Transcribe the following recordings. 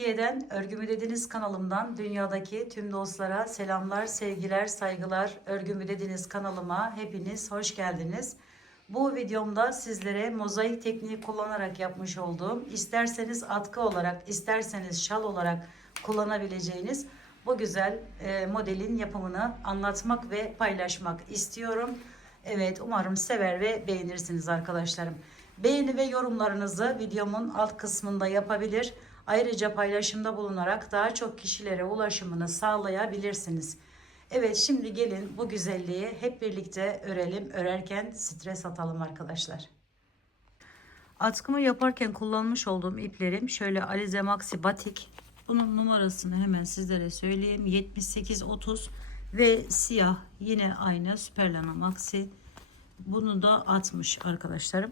Türkiye'den Örgümü Dediniz kanalımdan dünyadaki tüm dostlara selamlar, sevgiler, saygılar. Örgümü Dediniz kanalıma hepiniz hoş geldiniz. Bu videomda sizlere mozaik tekniği kullanarak yapmış olduğum, isterseniz atkı olarak, isterseniz şal olarak kullanabileceğiniz bu güzel modelin yapımını anlatmak ve paylaşmak istiyorum. Evet, umarım sever ve beğenirsiniz arkadaşlarım. Beğeni ve yorumlarınızı videomun alt kısmında yapabilir. Ayrıca paylaşımda bulunarak daha çok kişilere ulaşımını sağlayabilirsiniz. Evet, şimdi gelin bu güzelliği hep birlikte örelim. Örerken stres atalım arkadaşlar. Atkımı yaparken kullanmış olduğum iplerim şöyle Alize Maxi Batik. Bunun numarasını hemen sizlere söyleyeyim. 7830 ve siyah yine aynı Süperlana Maxi. Bunu da 60 arkadaşlarım.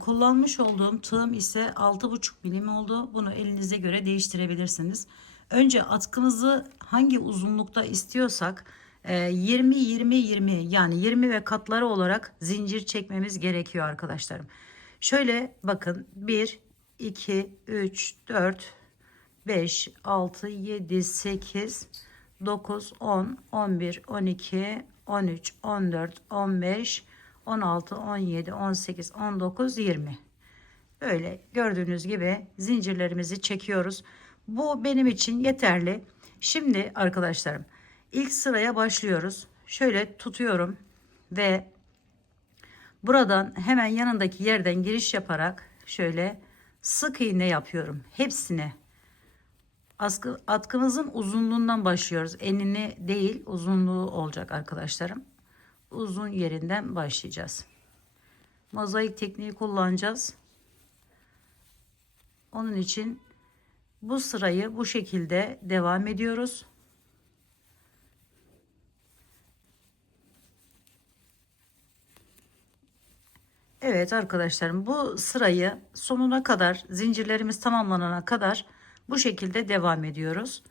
Kullanmış olduğum tığım ise 6,5 milim oldu. Bunu elinize göre değiştirebilirsiniz. Önce atkımızı hangi uzunlukta istiyorsak 20-20-20 yani 20 ve katları olarak zincir çekmemiz gerekiyor arkadaşlarım. Şöyle bakın 1, 2, 3, 4, 5, 6, 7, 8, 9, 10, 11, 12, 13, 14, 15, 16, 17, 18, 19, 20. Böyle gördüğünüz gibi zincirlerimizi çekiyoruz. Bu benim için yeterli. Şimdi arkadaşlarım ilk sıraya başlıyoruz. Şöyle tutuyorum ve buradan hemen yanındaki yerden giriş yaparak şöyle sık iğne yapıyorum. Hepsine. Atkımızın uzunluğundan başlıyoruz. Enini değil, uzunluğu olacak arkadaşlarım. Uzun yerinden başlayacağız. Mozaik tekniği kullanacağız. Onun için bu sırayı bu şekilde devam ediyoruz. Evet arkadaşlarım, bu sırayı sonuna kadar, zincirlerimiz tamamlanana kadar bu şekilde devam ediyoruz.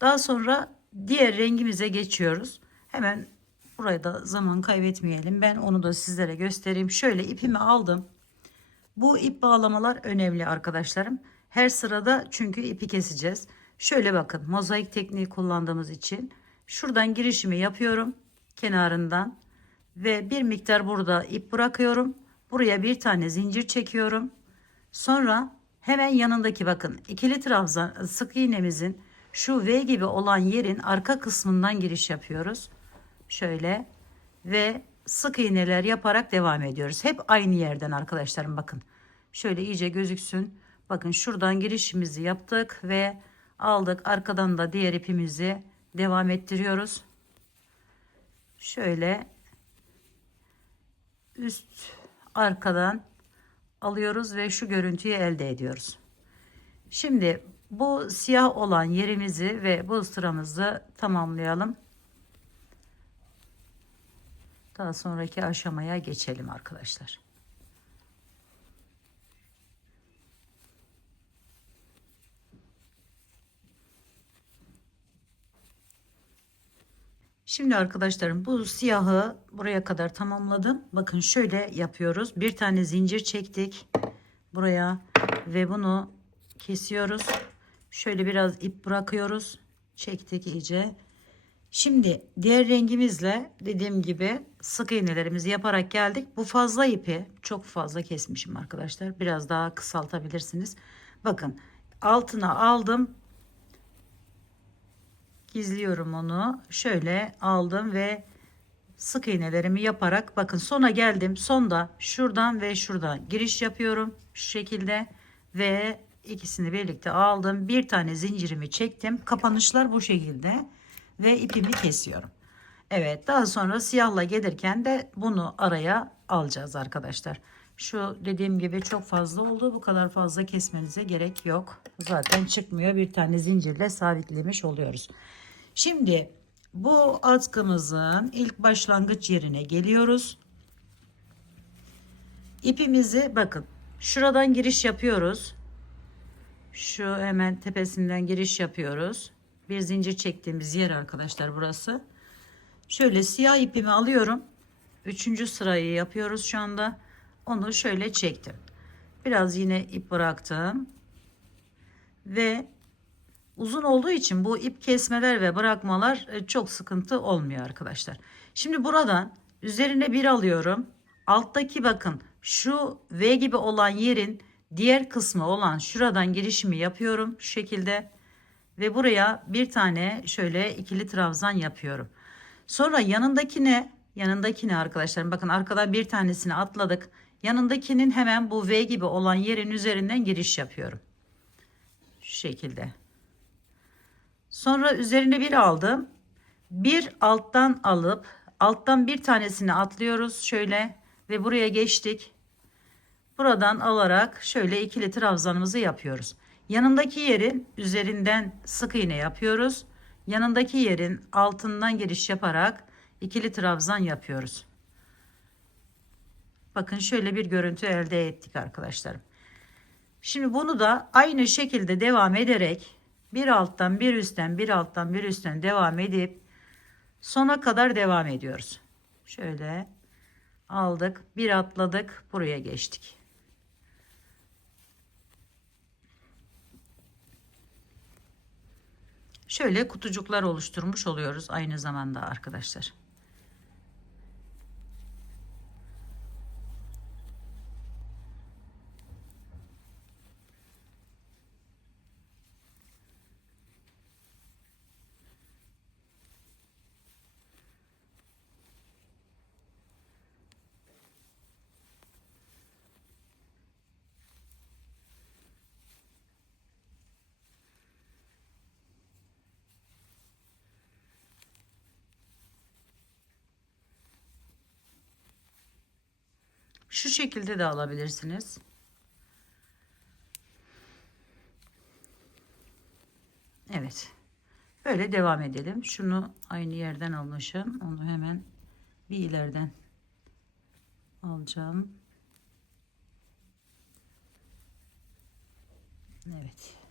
Daha sonra diğer rengimize geçiyoruz. Hemen buraya da zaman kaybetmeyelim. Ben onu da sizlere göstereyim. Şöyle ipimi aldım. Bu ip bağlamalar önemli arkadaşlarım. Her sırada çünkü ipi keseceğiz. Şöyle bakın, mozaik tekniği kullandığımız için şuradan girişimi yapıyorum kenarından ve bir miktar burada ip bırakıyorum. Buraya bir tane zincir çekiyorum. Sonra hemen yanındaki bakın ikili trabzan sık iğnemizin şu V gibi olan yerin arka kısmından giriş yapıyoruz. Şöyle ve sık iğneler yaparak devam ediyoruz. Hep aynı yerden arkadaşlarım bakın. Şöyle iyice gözüksün. Bakın şuradan girişimizi yaptık ve aldık. Arkadan da diğer ipimizi devam ettiriyoruz. Şöyle üst arkadan alıyoruz ve şu görüntüyü elde ediyoruz. Şimdi bu siyah olan yerimizi ve bu sıramızı tamamlayalım. Daha sonraki aşamaya geçelim arkadaşlar. Şimdi arkadaşlarım bu siyahı buraya kadar tamamladım. Bakın şöyle yapıyoruz. Bir tane zincir çektik buraya ve bunu kesiyoruz. Şöyle biraz ip bırakıyoruz. Çektik iyice. Şimdi diğer rengimizle dediğim gibi sık iğnelerimizi yaparak geldik. Bu fazla ipi çok fazla kesmişim arkadaşlar. Biraz daha kısaltabilirsiniz. Bakın altına aldım. Gizliyorum onu. Şöyle aldım ve sık iğnelerimi yaparak bakın sona geldim. Sonda şuradan ve şuradan giriş yapıyorum. Şu şekilde ve ikisini birlikte aldım. Bir tane zincirimi çektim. Kapanışlar bu şekilde ve ipimi kesiyorum. Evet, daha sonra siyahla gelirken de bunu araya alacağız arkadaşlar. Şu dediğim gibi çok fazla oldu. Bu kadar fazla kesmenize gerek yok. Zaten çıkmıyor. Bir tane zincirle sabitlemiş oluyoruz. Şimdi bu atkımızın ilk başlangıç yerine geliyoruz. İpimizi bakın şuradan giriş yapıyoruz. Şu hemen tepesinden giriş yapıyoruz. Bir zincir çektiğimiz yer arkadaşlar burası. Şöyle siyah ipimi alıyorum. Üçüncü sırayı yapıyoruz şu anda. Onu şöyle çektim. Biraz yine ip bıraktım. Ve Uzun olduğu için bu ip kesmeler ve bırakmalar çok sıkıntı olmuyor arkadaşlar. Şimdi buradan üzerine bir alıyorum. Alttaki bakın şu V gibi olan yerin diğer kısmı olan şuradan girişimi yapıyorum şu şekilde. Ve buraya bir tane şöyle ikili trabzan yapıyorum. Sonra yanındakine arkadaşlar bakın arkadan bir tanesini atladık. Yanındakinin hemen bu V gibi olan yerin üzerinden giriş yapıyorum. Şu şekilde. Sonra üzerine bir aldım. Bir alttan alıp alttan bir tanesini atlıyoruz şöyle ve buraya geçtik. Buradan alarak şöyle ikili trabzanımızı yapıyoruz. Yanındaki yerin üzerinden sık iğne yapıyoruz. Yanındaki yerin altından giriş yaparak ikili trabzan yapıyoruz. Bakın şöyle bir görüntü elde ettik arkadaşlarım. Şimdi bunu da aynı şekilde devam ederek bir alttan bir üstten bir alttan bir üstten devam edip sona kadar devam ediyoruz. Şöyle aldık, bir atladık, buraya geçtik. Şöyle kutucuklar oluşturmuş oluyoruz aynı zamanda arkadaşlar. Şu şekilde de alabilirsiniz. Evet. Böyle devam edelim. Şunu aynı yerden almışım. Onu hemen bir ileriden alacağım. Evet.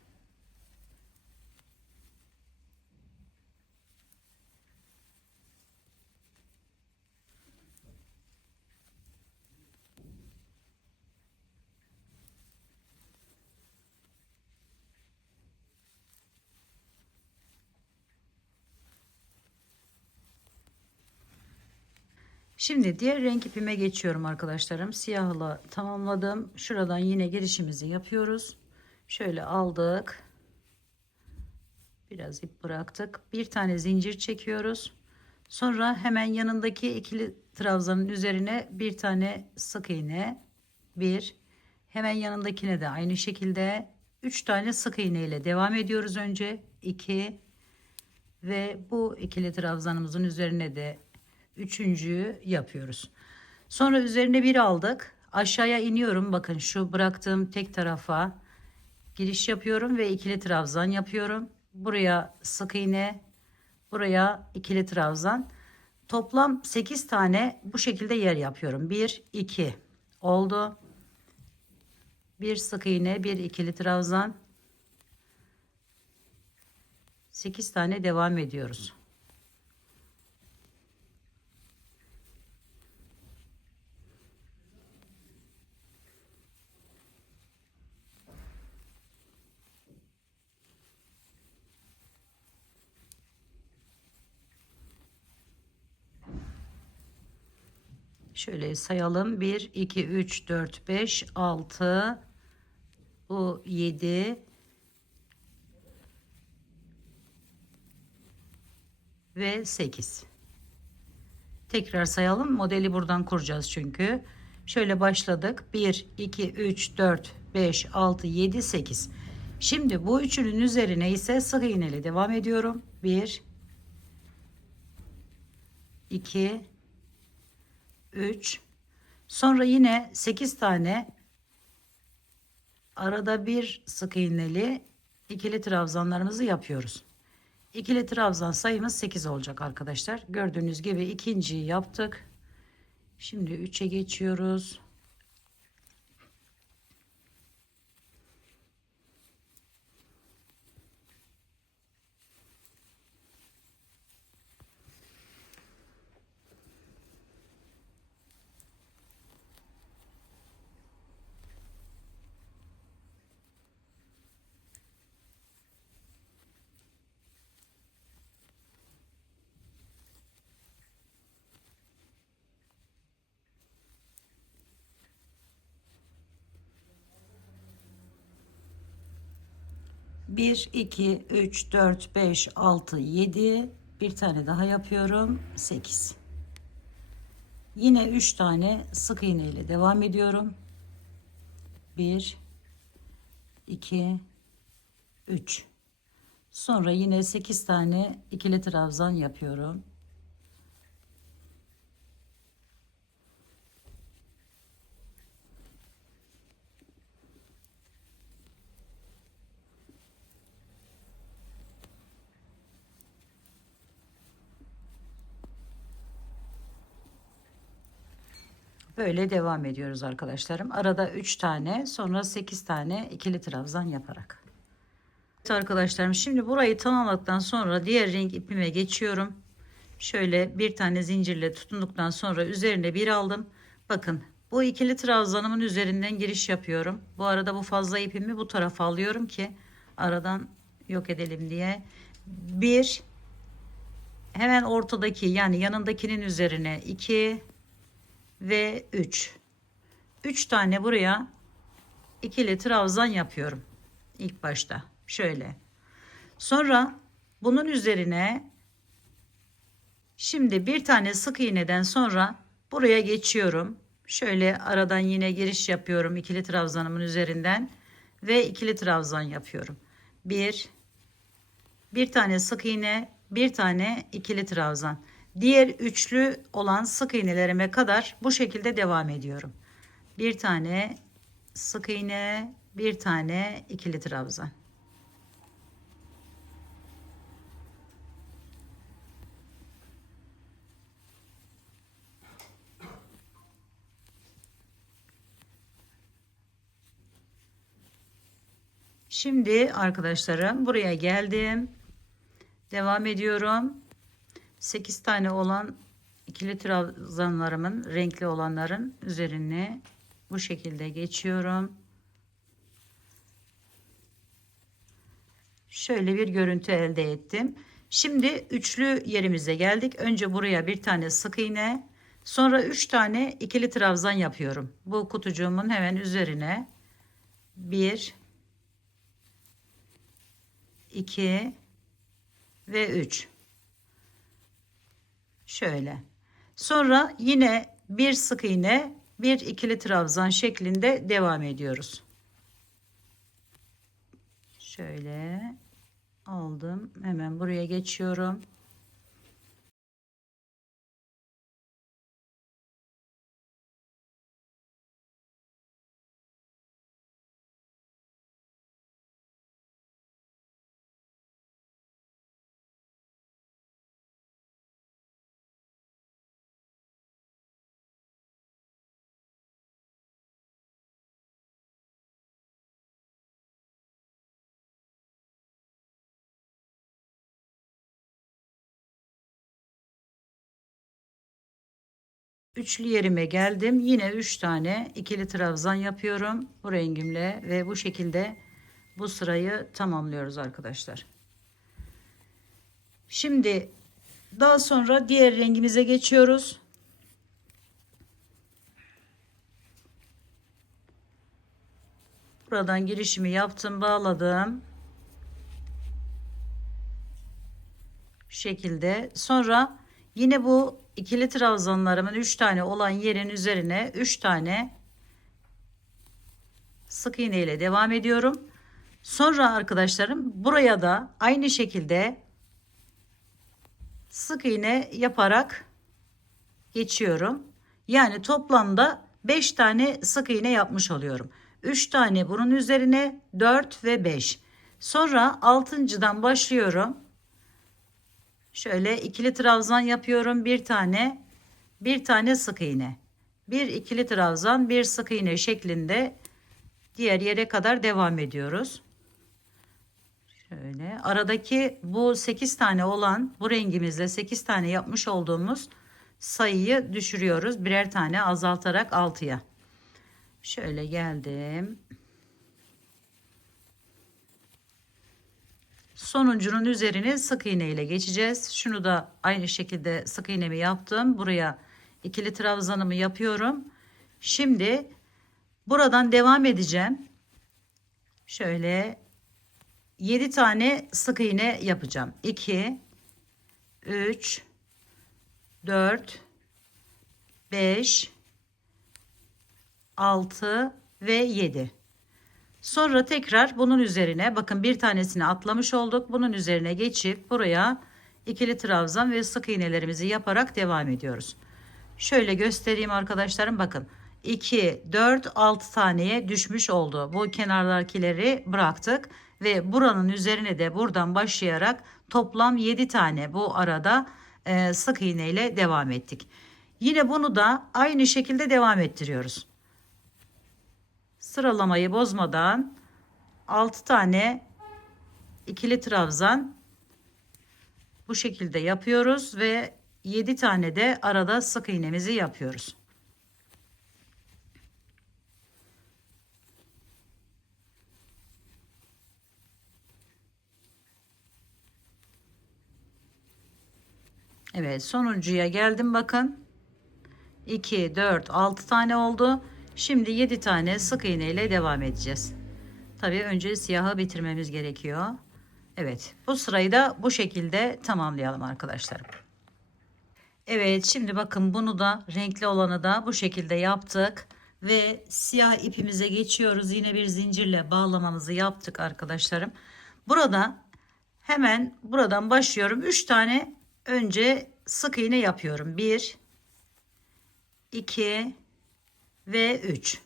Şimdi diğer renk ipime geçiyorum arkadaşlarım. Siyahla tamamladım. Şuradan yine girişimizi yapıyoruz. Şöyle aldık. Biraz ip bıraktık. Bir tane zincir çekiyoruz. Sonra hemen yanındaki ikili trabzanın üzerine bir tane sık iğne. Bir. Hemen yanındakine de aynı şekilde 3 tane sık iğne ile devam ediyoruz önce. 2 ve bu ikili trabzanımızın üzerine de üçüncüyü yapıyoruz. Sonra üzerine bir aldık. Aşağıya iniyorum. Bakın şu bıraktığım tek tarafa giriş yapıyorum ve ikili trabzan yapıyorum. Buraya sık iğne, buraya ikili trabzan. Toplam 8 tane bu şekilde yer yapıyorum. 1 2 oldu. Bir sık iğne, bir ikili trabzan. 8 tane devam ediyoruz. Şöyle sayalım. 1 2 3 4 5 6, bu 7 ve 8. Tekrar sayalım. Modeli buradan kuracağız çünkü. Şöyle başladık. 1 2 3 4 5 6 7 8. Şimdi bu üçünün üzerine ise sık iğneyle devam ediyorum. 1 2 3, sonra yine 8 tane arada bir sık iğneli ikili trabzanlarımızı yapıyoruz. İkili trabzan sayımız 8 olacak arkadaşlar. Gördüğünüz gibi ikinciyi yaptık. Şimdi 3'e geçiyoruz. 1 2 3 4 5 6 7, bir tane daha yapıyorum, 8. Yine 3 tane sık iğne ile devam ediyorum. 1 2 3. Sonra yine 8 tane ikili trabzan yapıyorum. Böyle devam ediyoruz arkadaşlarım. Arada 3 tane, sonra 8 tane ikili trabzan yaparak. Evet arkadaşlarım, şimdi burayı tamamladıktan sonra diğer renk ipime geçiyorum. Şöyle bir tane zincirle tutunduktan sonra üzerine bir aldım. Bakın, bu ikili trabzanımın üzerinden giriş yapıyorum. Bu arada bu fazla ipimi bu tarafa alıyorum ki aradan yok edelim diye. Bir, hemen ortadaki, yani yanındakinin üzerine 2 ve 3. 3 tane buraya ikili trabzan yapıyorum ilk başta şöyle. Sonra bunun üzerine şimdi bir tane sık iğneden sonra buraya geçiyorum. Şöyle aradan yine giriş yapıyorum ikili trabzanımın üzerinden ve ikili trabzan yapıyorum. Bir tane sık iğne, bir tane ikili trabzan. Diğer üçlü olan sık iğnelerime kadar bu şekilde devam ediyorum. Bir tane sık iğne, bir tane ikili trabzan. Şimdi arkadaşlarım buraya geldim. Devam ediyorum. 8 tane olan ikili trabzanlarımın, renkli olanların üzerine bu şekilde geçiyorum. Şöyle bir görüntü elde ettim. Şimdi üçlü yerimize geldik. Önce buraya bir tane sık iğne, sonra 3 tane ikili trabzan yapıyorum. Bu kutucuğumun hemen üzerine 1 2 ve 3. Şöyle. Sonra yine bir sık iğne, bir ikili trabzan şeklinde devam ediyoruz. Şöyle aldım. Hemen buraya geçiyorum. Üçlü yerime geldim. Yine 3 tane ikili trabzan yapıyorum bu rengimle ve bu şekilde bu sırayı tamamlıyoruz arkadaşlar. Şimdi daha sonra diğer rengimize geçiyoruz. Buradan girişimi yaptım, bağladım. Bu şekilde. Sonra yine bu ikili trabzanlarımın 3 tane olan yerin üzerine 3 tane sık iğne ile devam ediyorum. Sonra arkadaşlarım buraya da aynı şekilde sık iğne yaparak geçiyorum. Yani toplamda 5 tane sık iğne yapmış oluyorum. 3 tane bunun üzerine, 4 ve 5. Sonra 6.'dan başlıyorum. Şöyle ikili trabzan yapıyorum. Bir tane sık iğne. Bir ikili trabzan, bir sık iğne şeklinde diğer yere kadar devam ediyoruz. Şöyle aradaki bu 8 tane olan, bu rengimizle 8 tane yapmış olduğumuz sayıyı düşürüyoruz. Birer tane azaltarak 6'ya. Şöyle geldim. Sonuncunun üzerine sık iğne ile geçeceğiz. Şunu da aynı şekilde sık iğnemi yaptım. Buraya ikili trabzanımı yapıyorum. Şimdi buradan devam edeceğim. Şöyle 7 tane sık iğne yapacağım. 2, 3, 4, 5, 6 ve 7. Sonra tekrar bunun üzerine bakın bir tanesini atlamış olduk. Bunun üzerine geçip buraya ikili trabzan ve sık iğnelerimizi yaparak devam ediyoruz. Şöyle göstereyim arkadaşlarım, bakın 2, 4, 6 taneye düşmüş oldu. Bu kenardakileri bıraktık ve buranın üzerine de buradan başlayarak toplam 7 tane bu arada sık iğne ile devam ettik. Yine bunu da aynı şekilde devam ettiriyoruz. Sıralamayı bozmadan 6 tane ikili trabzan bu şekilde yapıyoruz ve 7 tane de arada sık iğnemizi yapıyoruz. Evet, sonuncuya geldim bakın. 2, 4, 6 tane oldu. Şimdi 7 tane sık iğne ile devam edeceğiz. Tabii önce siyahı bitirmemiz gerekiyor. Evet, bu sırayı da bu şekilde tamamlayalım arkadaşlarım. Evet, şimdi bakın bunu da renkli olanı da bu şekilde yaptık ve siyah ipimize geçiyoruz. Yine bir zincirle bağlamamızı yaptık arkadaşlarım. Burada hemen buradan başlıyorum. 3 tane önce sık iğne yapıyorum. 1, 2 ve 3.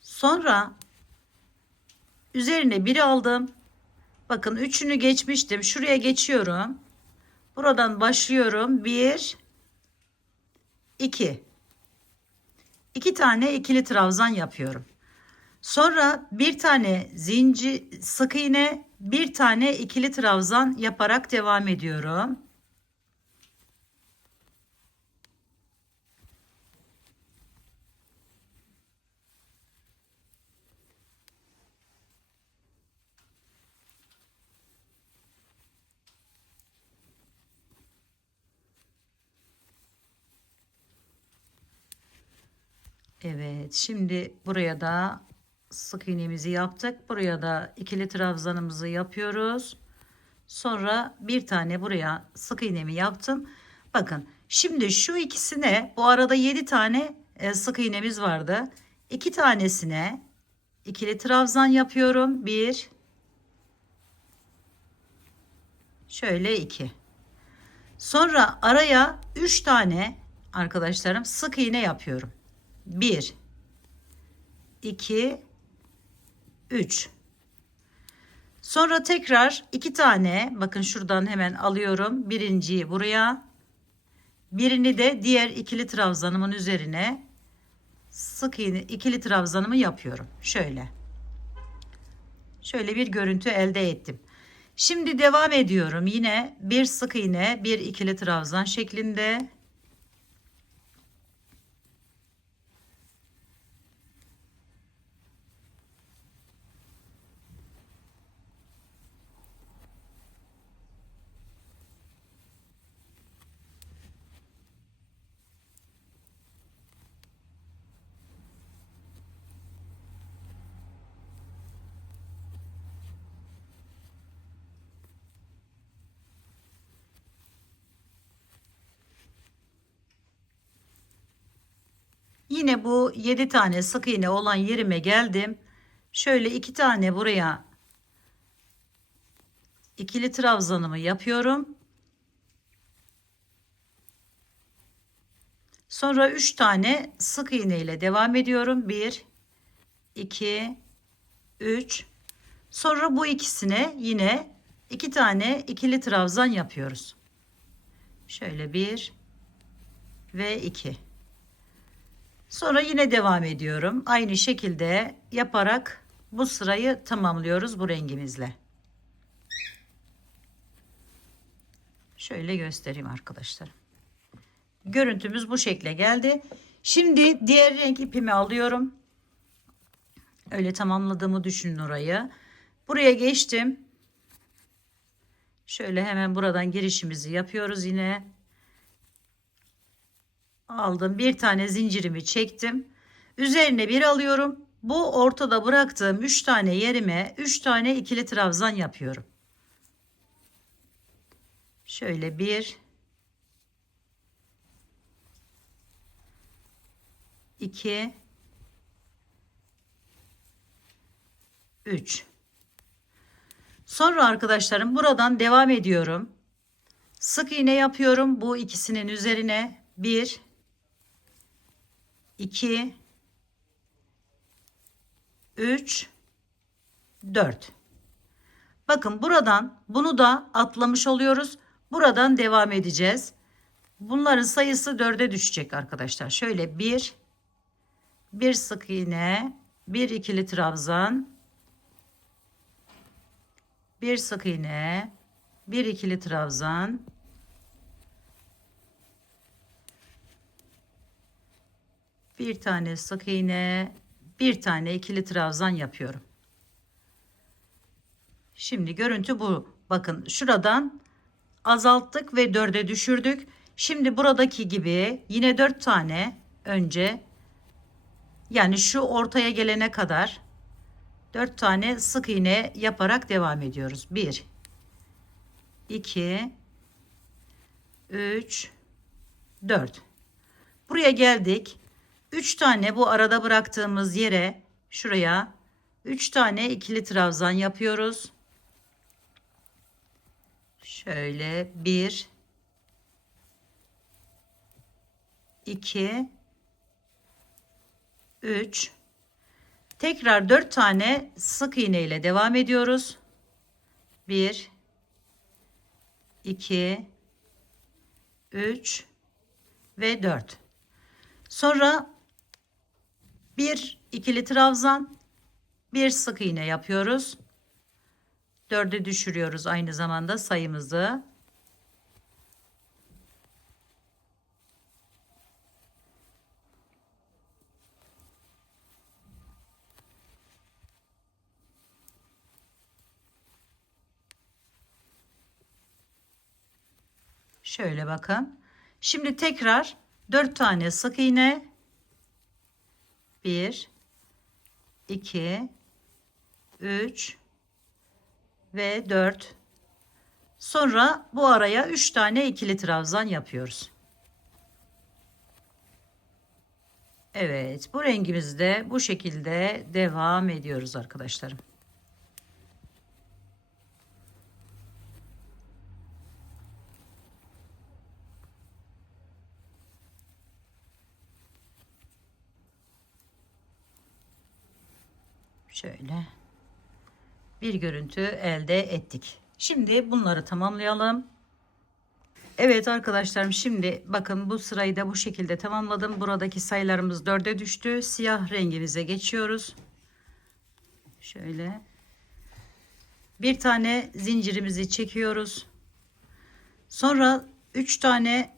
Sonra üzerine 1 aldım. Bakın üçünü geçmiştim. Şuraya geçiyorum. Buradan başlıyorum. 1, 2. 2 tane ikili trabzan yapıyorum. Sonra bir tane zincir sık iğne, bir tane ikili trabzan yaparak devam ediyorum. Evet, şimdi buraya da sık iğnemizi yaptık. Buraya da ikili trabzanımızı yapıyoruz. Sonra bir tane buraya sık iğnemi yaptım. Bakın şimdi şu ikisine, bu arada 7 tane sık iğnemiz vardı. 2 tanesine ikili trabzan yapıyorum. 1, şöyle 2. Sonra araya 3 tane arkadaşlarım sık iğne yapıyorum. 1, 2, 3. Sonra tekrar 2 tane, bakın şuradan hemen alıyorum. Birinciyi buraya, birini de diğer ikili trabzanımın üzerine sık iğne ikili trabzanımı yapıyorum. Şöyle bir görüntü elde ettim. Şimdi devam ediyorum. Yine bir sık iğne, bir ikili trabzan şeklinde. Yine bu 7 tane sık iğne olan yerime geldim. Şöyle 2 tane buraya ikili trabzanımı yapıyorum. Sonra 3 tane sık iğne ile devam ediyorum. 1, 2, 3. Sonra bu ikisine yine 2 tane ikili trabzan yapıyoruz. Şöyle 1 ve 2. Sonra yine devam ediyorum. Aynı şekilde yaparak bu sırayı tamamlıyoruz bu rengimizle. Şöyle göstereyim arkadaşlar. Görüntümüz bu şekle geldi. Şimdi diğer renk ipimi alıyorum. Öyle tamamladığımı düşünün orayı. Buraya geçtim. Şöyle hemen buradan girişimizi yapıyoruz yine. Aldım, bir tane zincirimi çektim. Üzerine bir alıyorum. Bu ortada bıraktığım 3 tane yerime 3 tane ikili trabzan yapıyorum. Şöyle 1 2 3. Sonra arkadaşlarım buradan devam ediyorum. Sık iğne yapıyorum bu ikisinin üzerine. 1 2 3 4. Bakın buradan bunu da atlamış oluyoruz. Buradan devam edeceğiz. Bunların sayısı 4'e düşecek arkadaşlar. Şöyle 1 sık iğne, 1 ikili trabzan, 1 sık iğne, 1 ikili trabzan, bir tane sık iğne, bir tane ikili trabzan yapıyorum. Şimdi görüntü bu. Bakın şuradan azalttık ve 4'e düşürdük. Şimdi buradaki gibi yine 4 tane önce, yani şu ortaya gelene kadar 4 tane sık iğne yaparak devam ediyoruz. 1 2 3 4. Buraya geldik. 3 tane bu arada bıraktığımız yere, şuraya 3 tane ikili trabzan yapıyoruz. Şöyle 1 2 3. Tekrar 4 tane sık iğne ile devam ediyoruz. 1 2 3 ve 4. Sonra bir ikili trabzan, bir sık iğne yapıyoruz. 4'e düşürüyoruz aynı zamanda sayımızı. Şöyle bakın. Şimdi tekrar 4 tane sık iğne. 1 2 3 ve 4. Sonra bu araya 3 tane ikili trabzan yapıyoruz. Evet, bu rengimizde bu şekilde devam ediyoruz arkadaşlarım. Şöyle bir görüntü elde ettik. Şimdi bunları tamamlayalım. Evet arkadaşlarım, şimdi bakın bu sırayı da bu şekilde tamamladım. Buradaki sayılarımız 4'e düştü. Siyah rengimize geçiyoruz. Şöyle bir tane zincirimizi çekiyoruz. Sonra 3 tane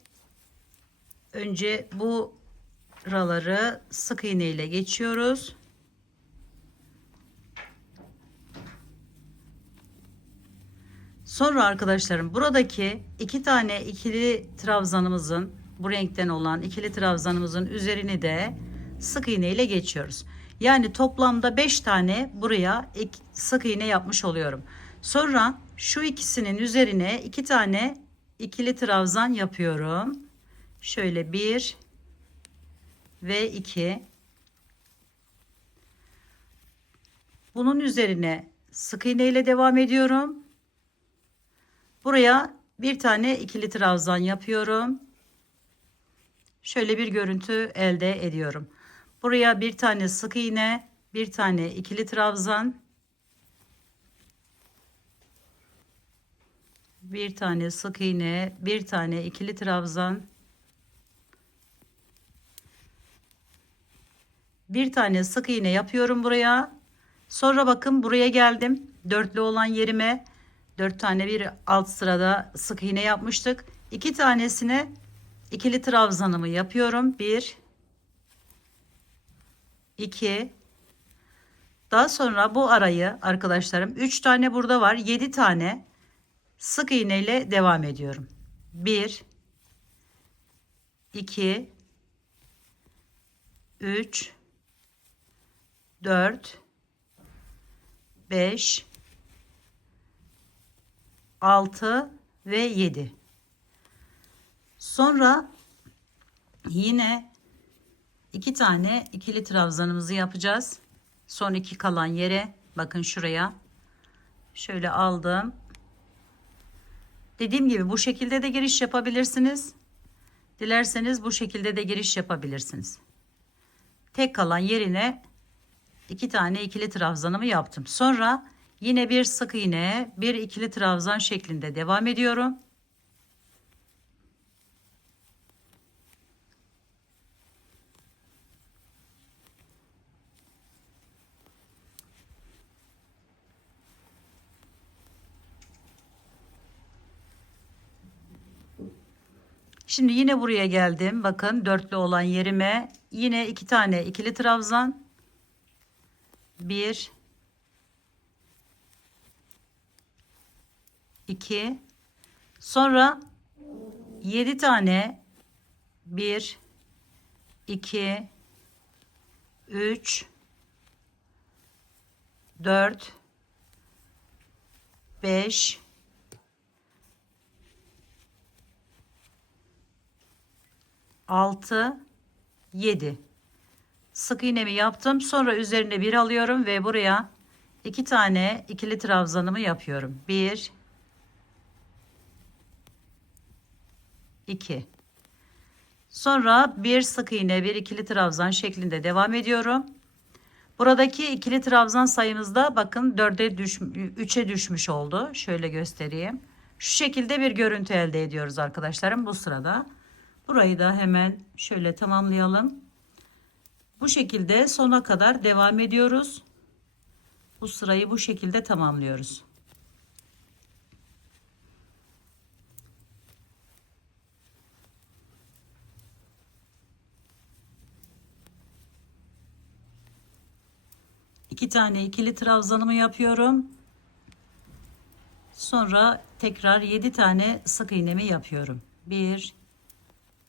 önce buraları sık iğne ile geçiyoruz. Sonra arkadaşlarım buradaki 2 tane ikili trabzanımızın, bu renkten olan ikili trabzanımızın üzerini de sık iğne ile geçiyoruz. Yani toplamda 5 tane buraya sık iğne yapmış oluyorum. Sonra şu ikisinin üzerine 2 tane ikili trabzan yapıyorum. Şöyle 1 ve 2. Bunun üzerine sık iğne ile devam ediyorum. Buraya bir tane ikili trabzan yapıyorum. Şöyle bir görüntü elde ediyorum. Buraya bir tane sık iğne, bir tane ikili trabzan, bir tane sık iğne, bir tane ikili trabzan, bir tane sık iğne yapıyorum buraya. Sonra bakın buraya geldim. Dörtlü olan yerime 4 tane bir alt sırada sık iğne yapmıştık. 2 tanesine ikili trabzanımı yapıyorum. 1 2. Daha sonra bu arayı arkadaşlarım 3 tane burada var. 7 tane sık iğne ile devam ediyorum. 1 2 3 4, 5, 6 ve 7. Sonra yine 2 tane ikili trabzanımızı yapacağız. Son 2 kalan yere bakın, şuraya şöyle aldım. Dediğim gibi bu şekilde de giriş yapabilirsiniz. Dilerseniz bu şekilde de giriş yapabilirsiniz. Tek kalan yerine 2 tane ikili trabzanımı yaptım. Sonra yine bir sık iğne, bir ikili trabzan şeklinde devam ediyorum. Şimdi yine buraya geldim. Bakın dörtlü olan yerime yine 2 tane ikili trabzan. 1, 2. Sonra 7 tane 1, 2, 3, 4, 5, 6, 7. Sık iğnemi yaptım. Sonra üzerine bir alıyorum ve buraya 2 tane ikili trabzanımı yapıyorum. 1, 2. Sonra bir sık iğne, bir ikili trabzan şeklinde devam ediyorum. Buradaki ikili trabzan sayımızda bakın 3'e düşmüş oldu. Şöyle göstereyim. Şu şekilde bir görüntü elde ediyoruz arkadaşlarım bu sırada. Burayı da hemen şöyle tamamlayalım. Bu şekilde sona kadar devam ediyoruz. Bu sırayı bu şekilde tamamlıyoruz. İki tane ikili trabzanımı yapıyorum. Sonra tekrar 7 tane sık iğnemi yapıyorum. 1,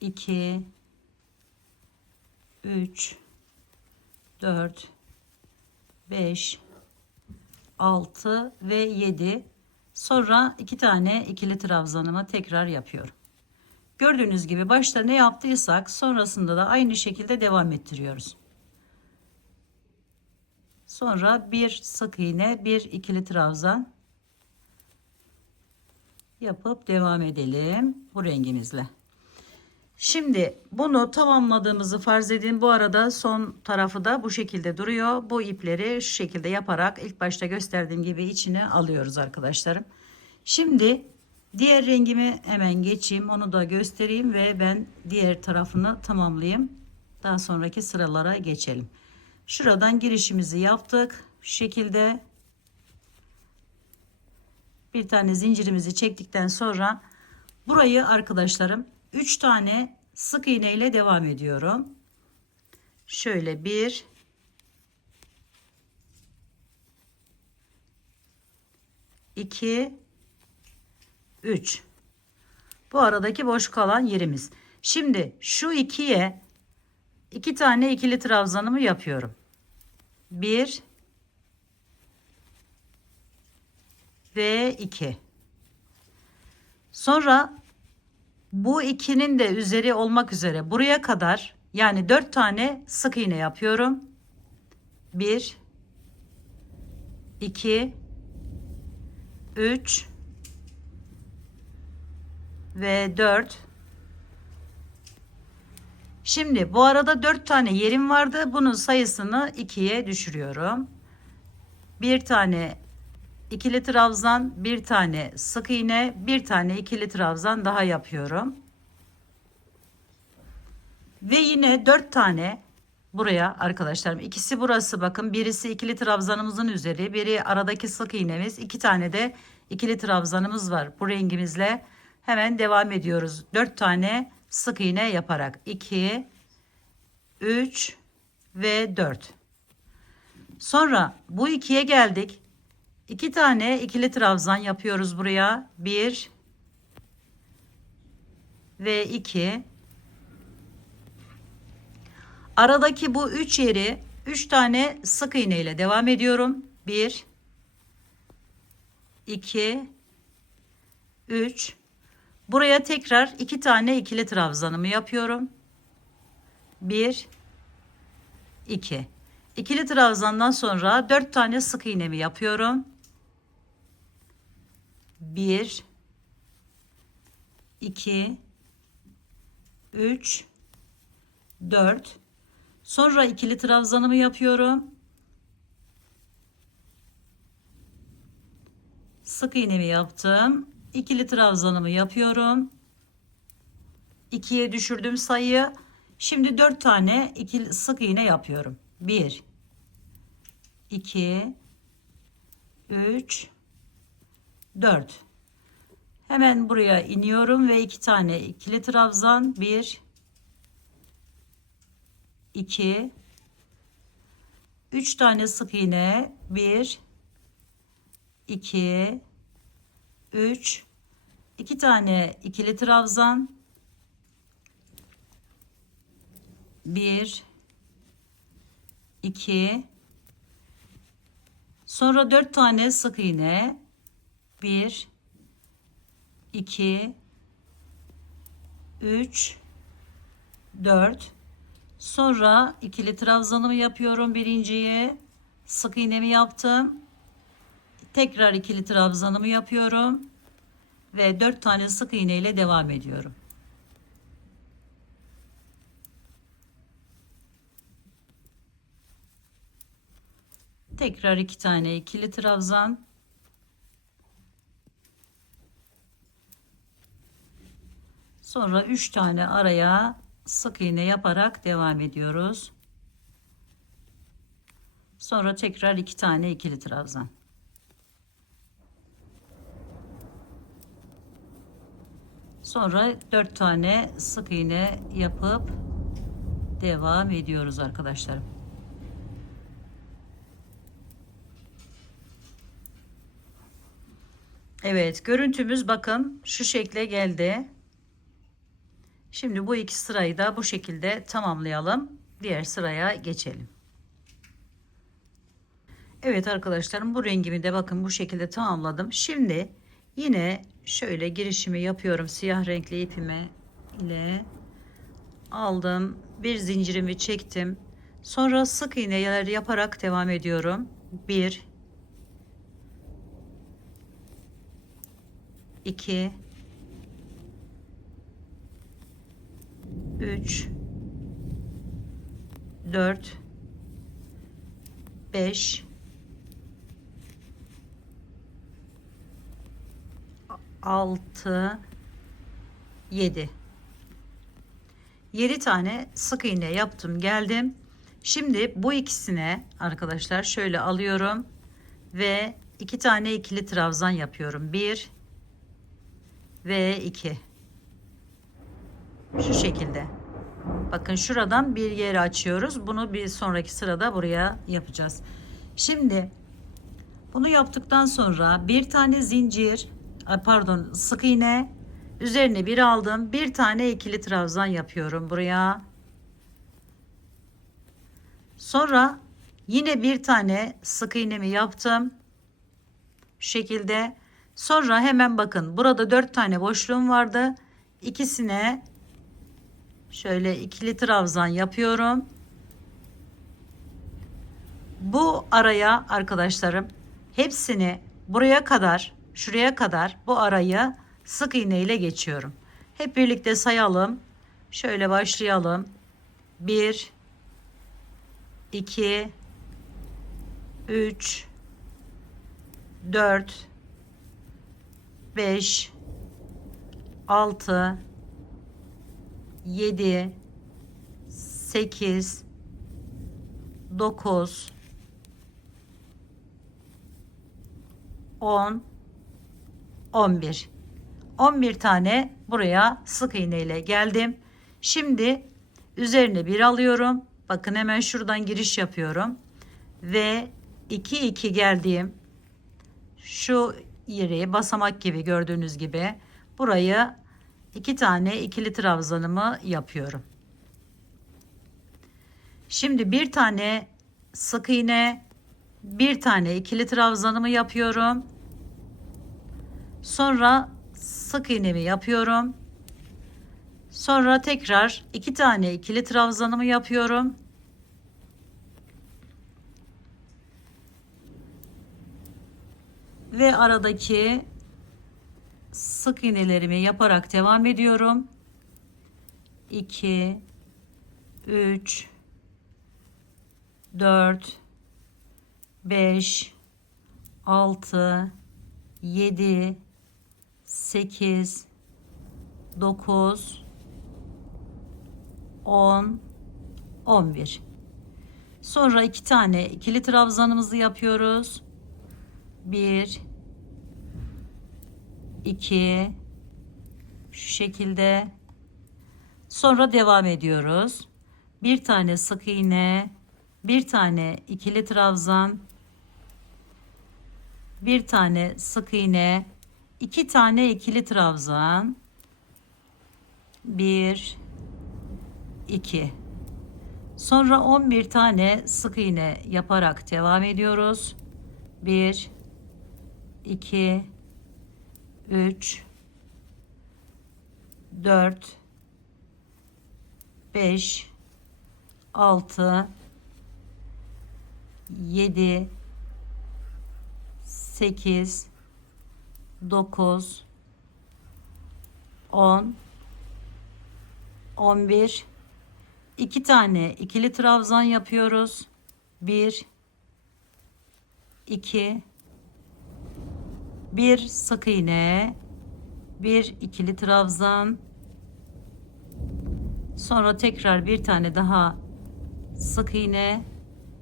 2, 3, 4, 5, 6 ve 7. Sonra 2 tane ikili trabzanımı tekrar yapıyorum. Gördüğünüz gibi başta ne yaptıysak sonrasında da aynı şekilde devam ettiriyoruz. Sonra bir sık iğne, bir ikili trabzan yapıp devam edelim bu rengimizle. Şimdi bunu tamamladığımızı farz edin. Bu arada son tarafı da bu şekilde duruyor. Bu ipleri şu şekilde yaparak ilk başta gösterdiğim gibi içine alıyoruz arkadaşlarım. Şimdi diğer rengimi hemen geçeyim. Onu da göstereyim ve ben diğer tarafını tamamlayayım. Daha sonraki sıralara geçelim. Şuradan girişimizi yaptık. Şu şekilde bir tane zincirimizi çektikten sonra burayı arkadaşlarım 3 tane sık iğne ile devam ediyorum. Şöyle 1, 2, 3. Bu aradaki boş kalan yerimiz. Şimdi şu ikiye 2 tane ikili trabzanımı yapıyorum. 1 ve 2. Sonra bu ikinin de üzeri olmak üzere buraya kadar yani 4 tane sık iğne yapıyorum. 1, 2, 3 ve 4. Şimdi bu arada 4 tane yerim vardı. Bunun sayısını 2'ye düşürüyorum. Bir tane ikili trabzan, bir tane sık iğne, bir tane ikili trabzan daha yapıyorum. Ve yine 4 tane buraya arkadaşlarım, ikisi burası, bakın birisi ikili trabzanımızın üzeri, biri aradaki sık iğnemiz, 2 tane de ikili trabzanımız var. Bu rengimizle hemen devam ediyoruz. 4 tane sık iğne yaparak 2, 3 ve 4. Sonra bu ikiye geldik. 2 tane ikili trabzan yapıyoruz buraya. 1 ve 2. Aradaki bu 3 yeri 3 tane sık iğne ile devam ediyorum. 1 2 3. Buraya tekrar 2 tane ikili trabzanımı yapıyorum. 1 2. İkili trabzandan sonra 4 tane sık iğnemi yapıyorum. 1 2 3 4. Sonra ikili trabzanımı yapıyorum. Sık iğnemi yaptım. İkili trabzanımı yapıyorum. 2'ye düşürdüm sayıyı. Şimdi 4 tane ikili sık iğne yapıyorum. 1 2 3 4. Hemen buraya iniyorum ve 2 tane ikili trabzan. 1 2 3 tane sık iğne. 1 2 3 2 tane ikili trabzan. 1 2. Sonra 4 tane sık iğne. 1 2 3 4. Sonra ikili trabzanımı yapıyorum. Birinciyi sık iğnemi yaptım. Tekrar ikili trabzanımı yapıyorum ve 4 tane sık iğne ile devam ediyorum. Tekrar 2 tane ikili trabzan. Sonra 3 tane araya sık iğne yaparak devam ediyoruz. Sonra tekrar 2 tane ikili trabzan. Sonra 4 tane sık iğne yapıp devam ediyoruz arkadaşlarım. Evet, görüntümüz bakın şu şekle geldi. Şimdi bu iki sırayı da bu şekilde tamamlayalım. Diğer sıraya geçelim. Evet arkadaşlarım, bu rengimi de bakın bu şekilde tamamladım. Şimdi yine şöyle girişimi yapıyorum. Siyah renkli ipimi ile aldım. Bir zincirimi çektim. Sonra sık iğneler yaparak devam ediyorum. 1 2 3 4 5 6 7 tane sık iğne yaptım, geldim. Şimdi bu ikisine arkadaşlar şöyle alıyorum ve 2 tane ikili trabzan yapıyorum. 1 ve 2. Şu şekilde. Bakın şuradan bir yer açıyoruz. Bunu bir sonraki sırada buraya yapacağız. Şimdi bunu yaptıktan sonra bir tane zincir, pardon, sık iğne, üzerine bir aldım. Bir tane ikili trabzan yapıyorum buraya. Sonra yine bir tane sık iğnemi yaptım. Şu şekilde. Sonra hemen bakın burada 4 tane boşluğum vardı. İkisine şöyle ikili trabzan yapıyorum. Bu araya arkadaşlarım hepsini buraya kadar, şuraya kadar bu arayı sık iğne ile geçiyorum. Hep birlikte sayalım. Şöyle başlayalım. 1 2 3 4 5 6 7 8 9 10 11 tane buraya sık iğne ile geldim. Şimdi üzerine bir alıyorum. Bakın hemen şuradan giriş yapıyorum ve 2 2 geldiğim şu yeri basamak gibi gördüğünüz gibi burayı 2 tane ikili trabzanımı yapıyorum. Şimdi bir tane sık iğne, bir tane ikili trabzanımı yapıyorum. Sonra sık iğnemi yapıyorum. Sonra tekrar 2 tane ikili trabzanımı yapıyorum. Ve aradaki sık iğnelerimi yaparak devam ediyorum. 2 3 4 5 6 7 8 9 10 11. Sonra 2 tane ikili trabzanımızı yapıyoruz. 1 2 şu şekilde. Sonra devam ediyoruz. Bir tane sık iğne, bir tane ikili trabzan, bir tane sık iğne, 2 tane ikili trabzan, 1 2. Sonra 11 tane sık iğne yaparak devam ediyoruz. 1 2 3 4 5 6 7 8 9 10 11. 2 tane ikili trabzan yapıyoruz. 1 2 1 sık iğne, bir ikili trabzan, sonra tekrar bir tane daha sık iğne,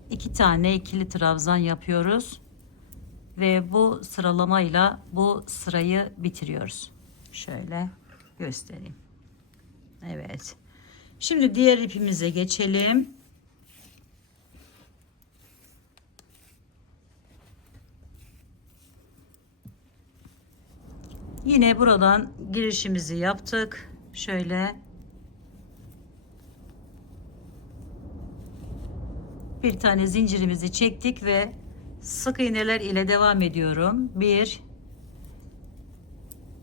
2 tane ikili trabzan yapıyoruz ve bu sıralamayla bu sırayı bitiriyoruz. Şöyle göstereyim. Evet. Şimdi diğer ipimize geçelim. Yine buradan girişimizi yaptık. Şöyle bir tane zincirimizi çektik ve sık iğneler ile devam ediyorum. 1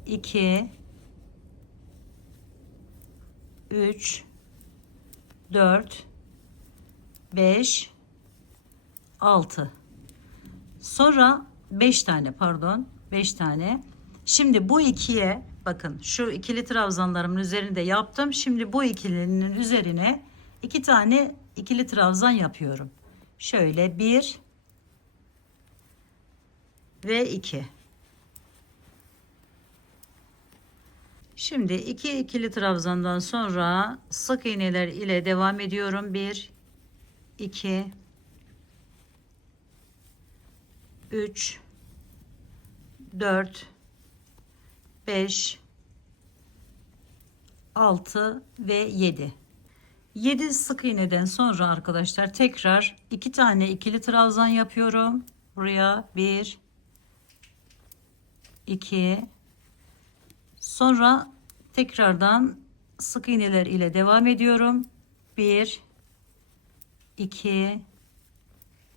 2 3 4 5 6. Sonra 5 tane, pardon, 5 tane. Şimdi bu ikiye bakın, şu ikili trabzanlarımın üzerinde yaptım. Şimdi bu ikilinin üzerine 2 tane ikili trabzan yapıyorum. Şöyle 1 ve 2. Şimdi 2 ikili trabzandan sonra sık iğneler ile devam ediyorum. 1 2 3 4 5 6 ve 7. 7 sık iğneden sonra arkadaşlar tekrar 2 tane ikili trabzan yapıyorum. Buraya 1 2, sonra tekrardan sık iğneler ile devam ediyorum. 1 2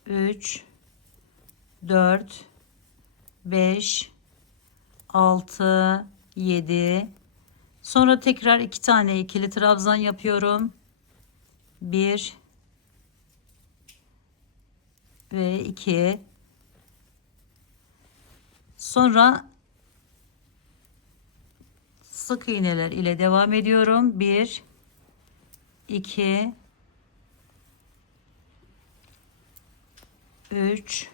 3 4 5 6 7. Sonra tekrar 2 tane ikili trabzan yapıyorum. 1 ve 2. Sonra sık iğneler ile devam ediyorum. 1 2 3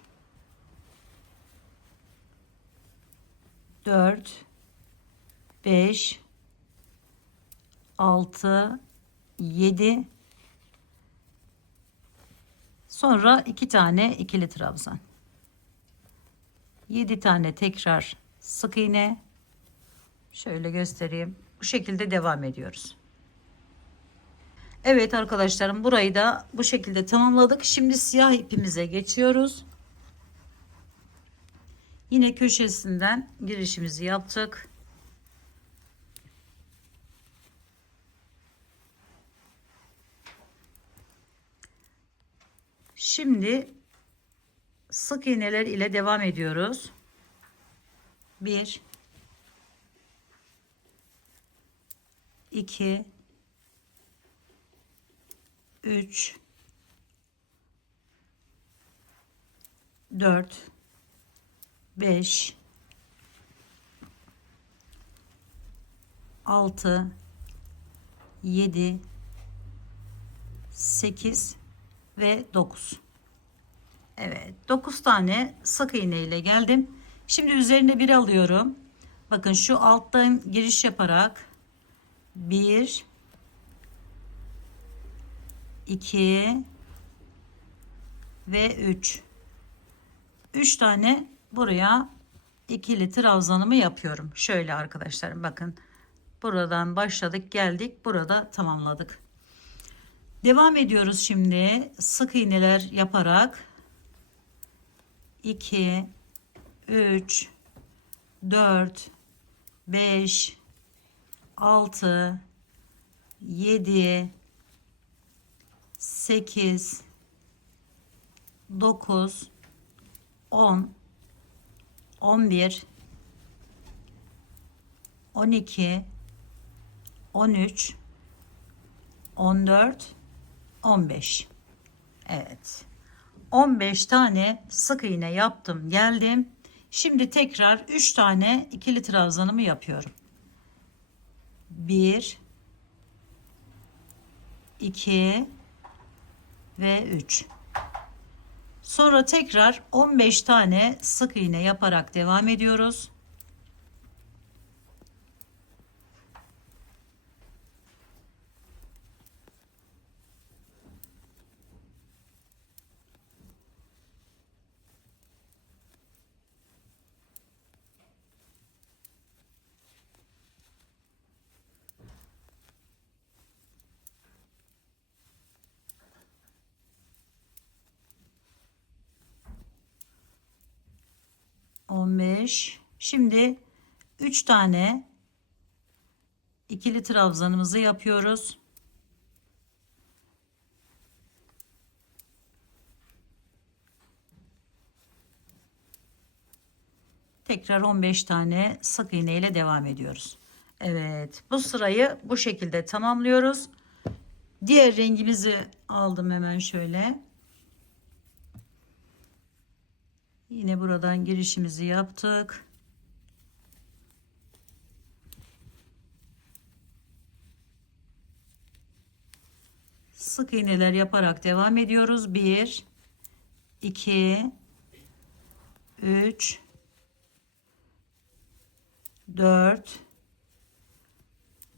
4 5 6 7. Sonra 2 tane ikili trabzan. 7 tane tekrar sık iğne. Şöyle göstereyim. Bu şekilde devam ediyoruz. Evet arkadaşlarım, burayı da bu şekilde tamamladık. Şimdi siyah ipimize geçiyoruz. Yine köşesinden girişimizi yaptık. Şimdi sık iğneler ile devam ediyoruz. 1 2 3 4 5 6 7 8 ve 9. Evet, 9 tane sık iğne ile geldim. Şimdi üzerine bir alıyorum. Bakın şu alttan giriş yaparak 1 2 ve 3 tane buraya ikili trabzanımı yapıyorum. Şöyle arkadaşlar, bakın buradan başladık, geldik, burada tamamladık. Devam ediyoruz şimdi sık iğneler yaparak 2 3 4 5 6 7 8 9 10 11 12 13 14 15. Evet. 15 tane sık iğne yaptım, geldim. Şimdi tekrar 3 tane ikili trabzanımı yapıyorum. 1 2 ve 3. Sonra tekrar 15 tane sık iğne yaparak devam ediyoruz. Şimdi 3 tane ikili trabzanımızı yapıyoruz. Tekrar 15 tane sık iğne ile devam ediyoruz. Evet, bu sırayı bu şekilde tamamlıyoruz. Diğer rengimizi aldım hemen şöyle. Yine buradan girişimizi yaptık. Sık iğneler yaparak devam ediyoruz. 1 2 3 4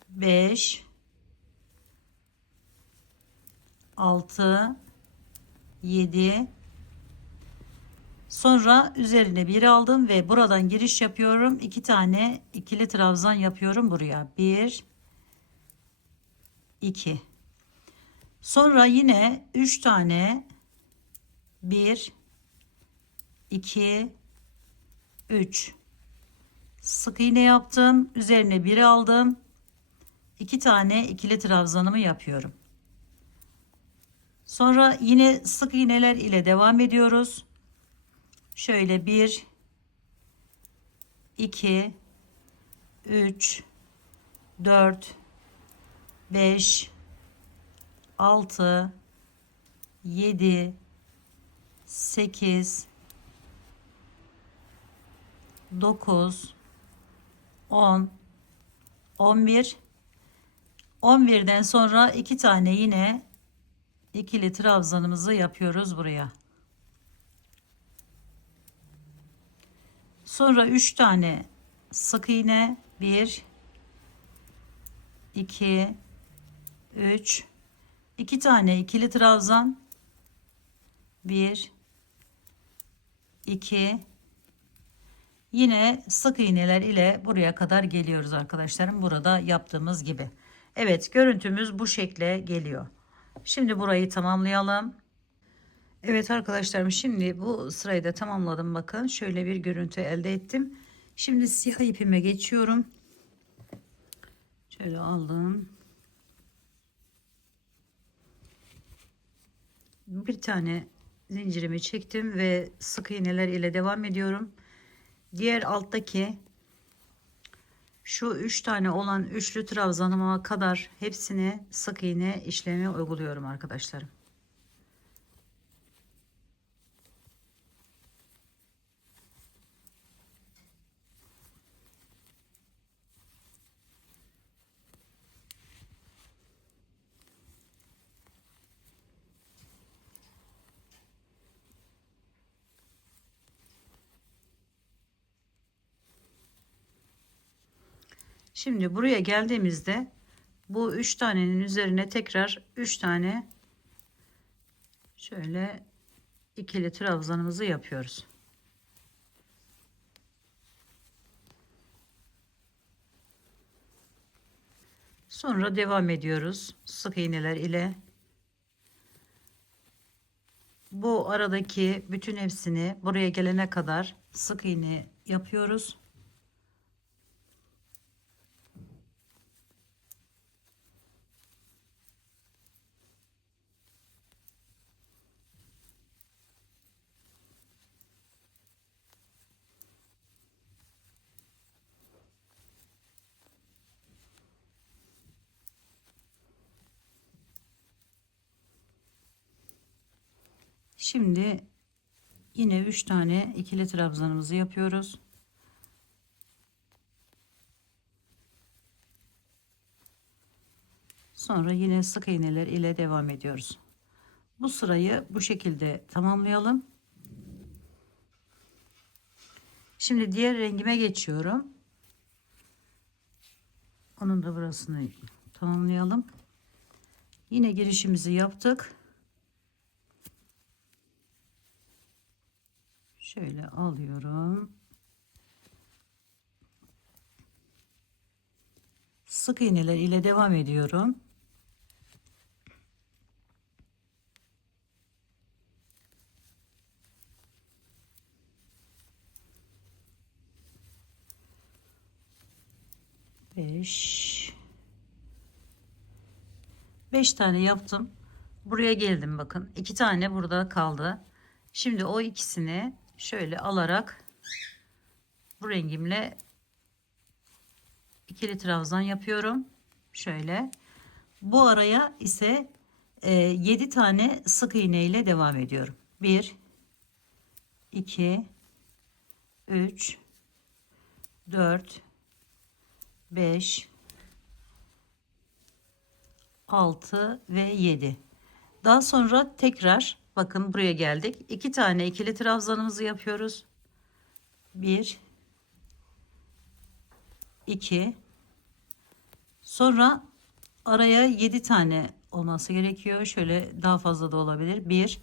5 6 7. Sonra üzerine bir aldım ve buradan giriş yapıyorum. 2 tane ikili trabzan yapıyorum buraya. 1 2. Sonra yine 3 tane 1 2 3 sık iğne yaptım. Üzerine bir aldım. 2 tane ikili trabzanımı yapıyorum. Sonra yine sık iğneler ile devam ediyoruz. Şöyle 1 2 3 4 5 6 7 8 9 10 11. 11'den sonra 2 tane yine ikili trabzanımızı yapıyoruz buraya. Sonra 3 tane sık iğne, 1 2 3, 2 tane ikili trabzan, 1 2. Yine sık iğneler ile buraya kadar geliyoruz arkadaşlarım, burada yaptığımız gibi. Evet, görüntümüz bu şekle geliyor. Şimdi burayı tamamlayalım. Evet arkadaşlarım, şimdi bu sırayı da tamamladım. Bakın şöyle bir görüntü elde ettim. Şimdi siyah ipime geçiyorum. Şöyle aldım. Bir tane zincirimi çektim ve sık iğneler ile devam ediyorum. Diğer alttaki şu 3 tane olan üçlü trabzanıma kadar hepsine sık iğne işlemi uyguluyorum arkadaşlarım. Şimdi buraya geldiğimizde bu 3 tanenin üzerine tekrar 3 tane şöyle ikili trabzanımızı yapıyoruz. Sonra devam ediyoruz sık iğneler ile. Bu aradaki bütün hepsini buraya gelene kadar sık iğne yapıyoruz. Şimdi yine 3 tane ikili trabzanımızı yapıyoruz. Sonra yine sık iğneler ile devam ediyoruz. Bu sırayı bu şekilde tamamlayalım. Şimdi diğer rengime geçiyorum. Onun da burasını tamamlayalım. Yine girişimizi yaptık. Şöyle alıyorum. Sık iğneler ile devam ediyorum. Beş tane yaptım. Buraya geldim bakın. 2 tane burada kaldı. Şimdi o ikisini şöyle alarak bu rengimle ikili trabzan yapıyorum. Şöyle. Bu araya ise 7 tane sık iğne ile devam ediyorum. 1 2 3 4 5 6 ve 7. Daha sonra tekrar bakın buraya geldik. 2 tane ikili trabzanımızı yapıyoruz. 1 2 sonra araya 7 tane olması gerekiyor. Şöyle daha fazla da olabilir. 1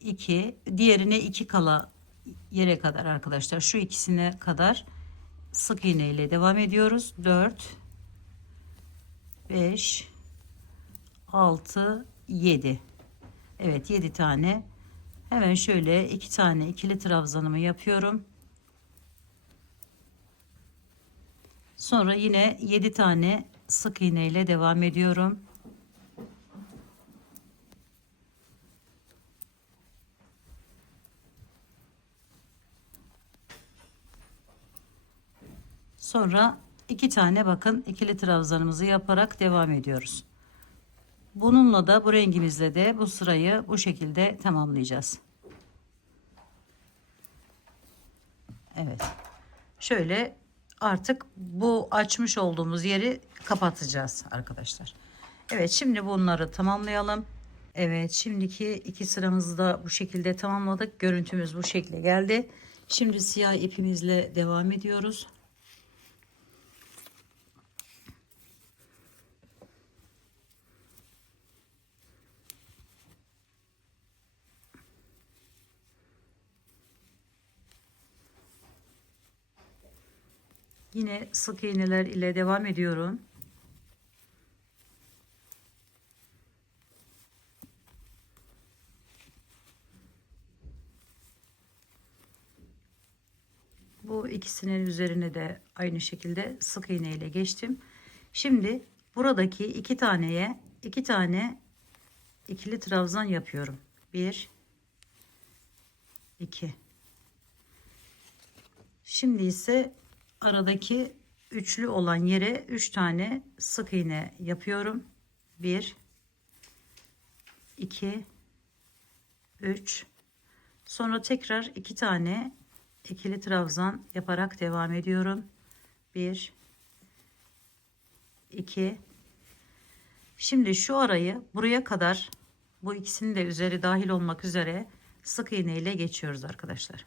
2 diğerine 2 kala yere kadar arkadaşlar. Şu ikisine kadar sık iğne ile devam ediyoruz. 4 5 6 7. Evet 7 tane. Hemen şöyle 2 tane ikili trabzanımı yapıyorum. Sonra yine 7 tane sık iğne ile devam ediyorum. Sonra 2 tane bakın ikili trabzanımızı yaparak devam ediyoruz. Bununla da bu rengimizle de bu sırayı bu şekilde tamamlayacağız. Evet. Şöyle artık bu açmış olduğumuz yeri kapatacağız arkadaşlar. Evet şimdi bunları tamamlayalım. Evet şimdiki iki sıramızı da bu şekilde tamamladık. Görüntümüz bu şekilde geldi. Şimdi siyah ipimizle devam ediyoruz. Yine sık iğneler ile devam ediyorum. Bu ikisinin üzerine de aynı şekilde sık iğne ile geçtim. Şimdi buradaki iki tane ikili trabzan yapıyorum. 1 2. Şimdi ise aradaki üçlü olan yere 3 tane sık iğne yapıyorum. 1 2 3. Sonra tekrar 2 tane ikili trabzan yaparak devam ediyorum. 1 2. Şimdi şu arayı buraya kadar, bu ikisinin de üzeri dahil olmak üzere sık iğne ile geçiyoruz arkadaşlar.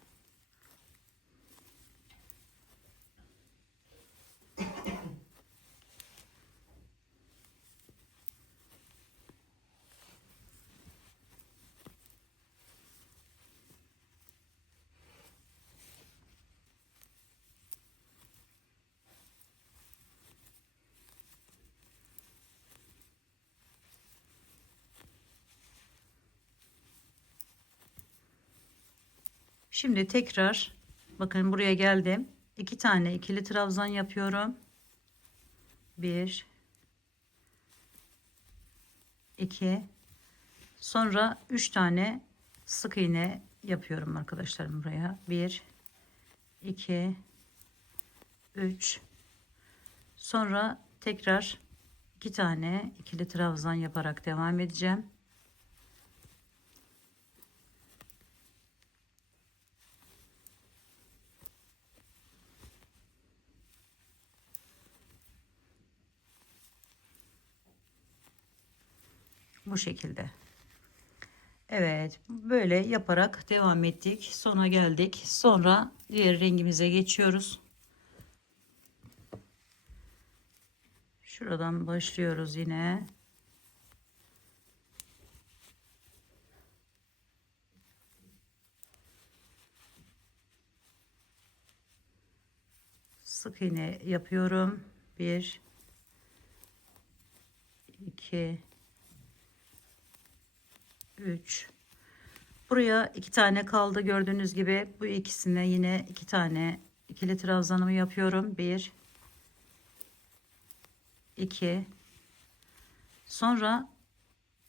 Şimdi tekrar bakın buraya geldim. 2 tane ikili trabzan yapıyorum. 1 2. Sonra 3 tane sık iğne yapıyorum arkadaşlarım buraya. 1 2 3. Sonra tekrar 2 tane ikili trabzan yaparak devam edeceğim. Bu şekilde. Evet, böyle yaparak devam ettik. Sona geldik. Sonra diğer rengimize geçiyoruz. Şuradan başlıyoruz yine. Sık iğne yapıyorum. 1 2 3. Buraya 2 tane kaldı gördüğünüz gibi. Bu ikisine yine 2 tane ikili trabzanımı yapıyorum. 1 2. Sonra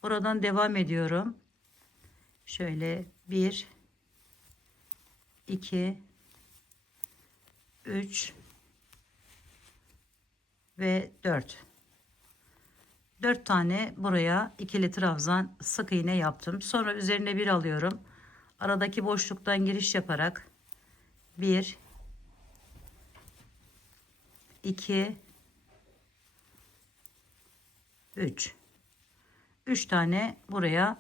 buradan devam ediyorum. Şöyle 1 2 3 ve 4. 4 tane buraya ikili trabzan sık iğne yaptım. Sonra üzerine bir alıyorum. Aradaki boşluktan giriş yaparak 1 2 3. 3 tane buraya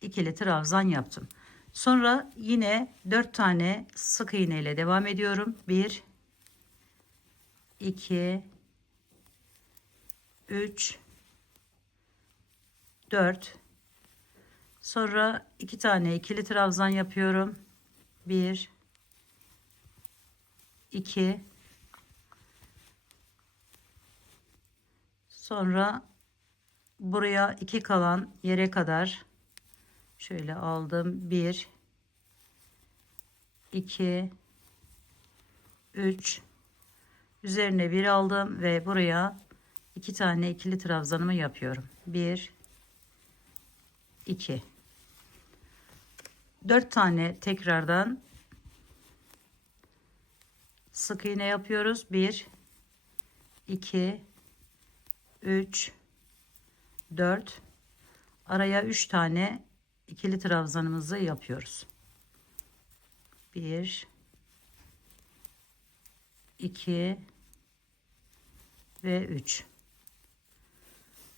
ikili trabzan yaptım. Sonra yine 4 tane sık iğne ile devam ediyorum. 1 2 3 4. Sonra 2 tane ikili trabzan yapıyorum. 1 2. Sonra buraya 2 kalan yere kadar şöyle aldım. 1 2 3. Üzerine bir aldım ve buraya 2 tane ikili trabzanımı yapıyorum. 1 2. 4 tane tekrardan sık iğne yapıyoruz. 1 2 3 4. Araya 3 tane ikili trabzanımızı yapıyoruz. 1 2 ve 3.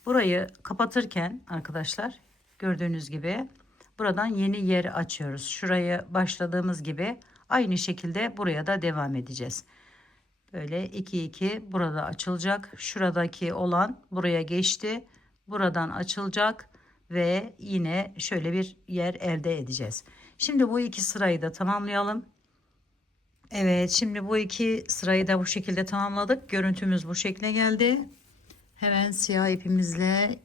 Burayı kapatırken arkadaşlar gördüğünüz gibi buradan yeni yer açıyoruz. Şurayı başladığımız gibi aynı şekilde buraya da devam edeceğiz. Böyle 2 2 burada açılacak. Şuradaki olan buraya geçti. Buradan açılacak ve yine şöyle bir yer elde edeceğiz. Şimdi bu iki sırayı da tamamlayalım. Evet, şimdi bu iki sırayı da bu şekilde tamamladık. Görüntümüz bu şekle geldi. Hemen siyah ipimizle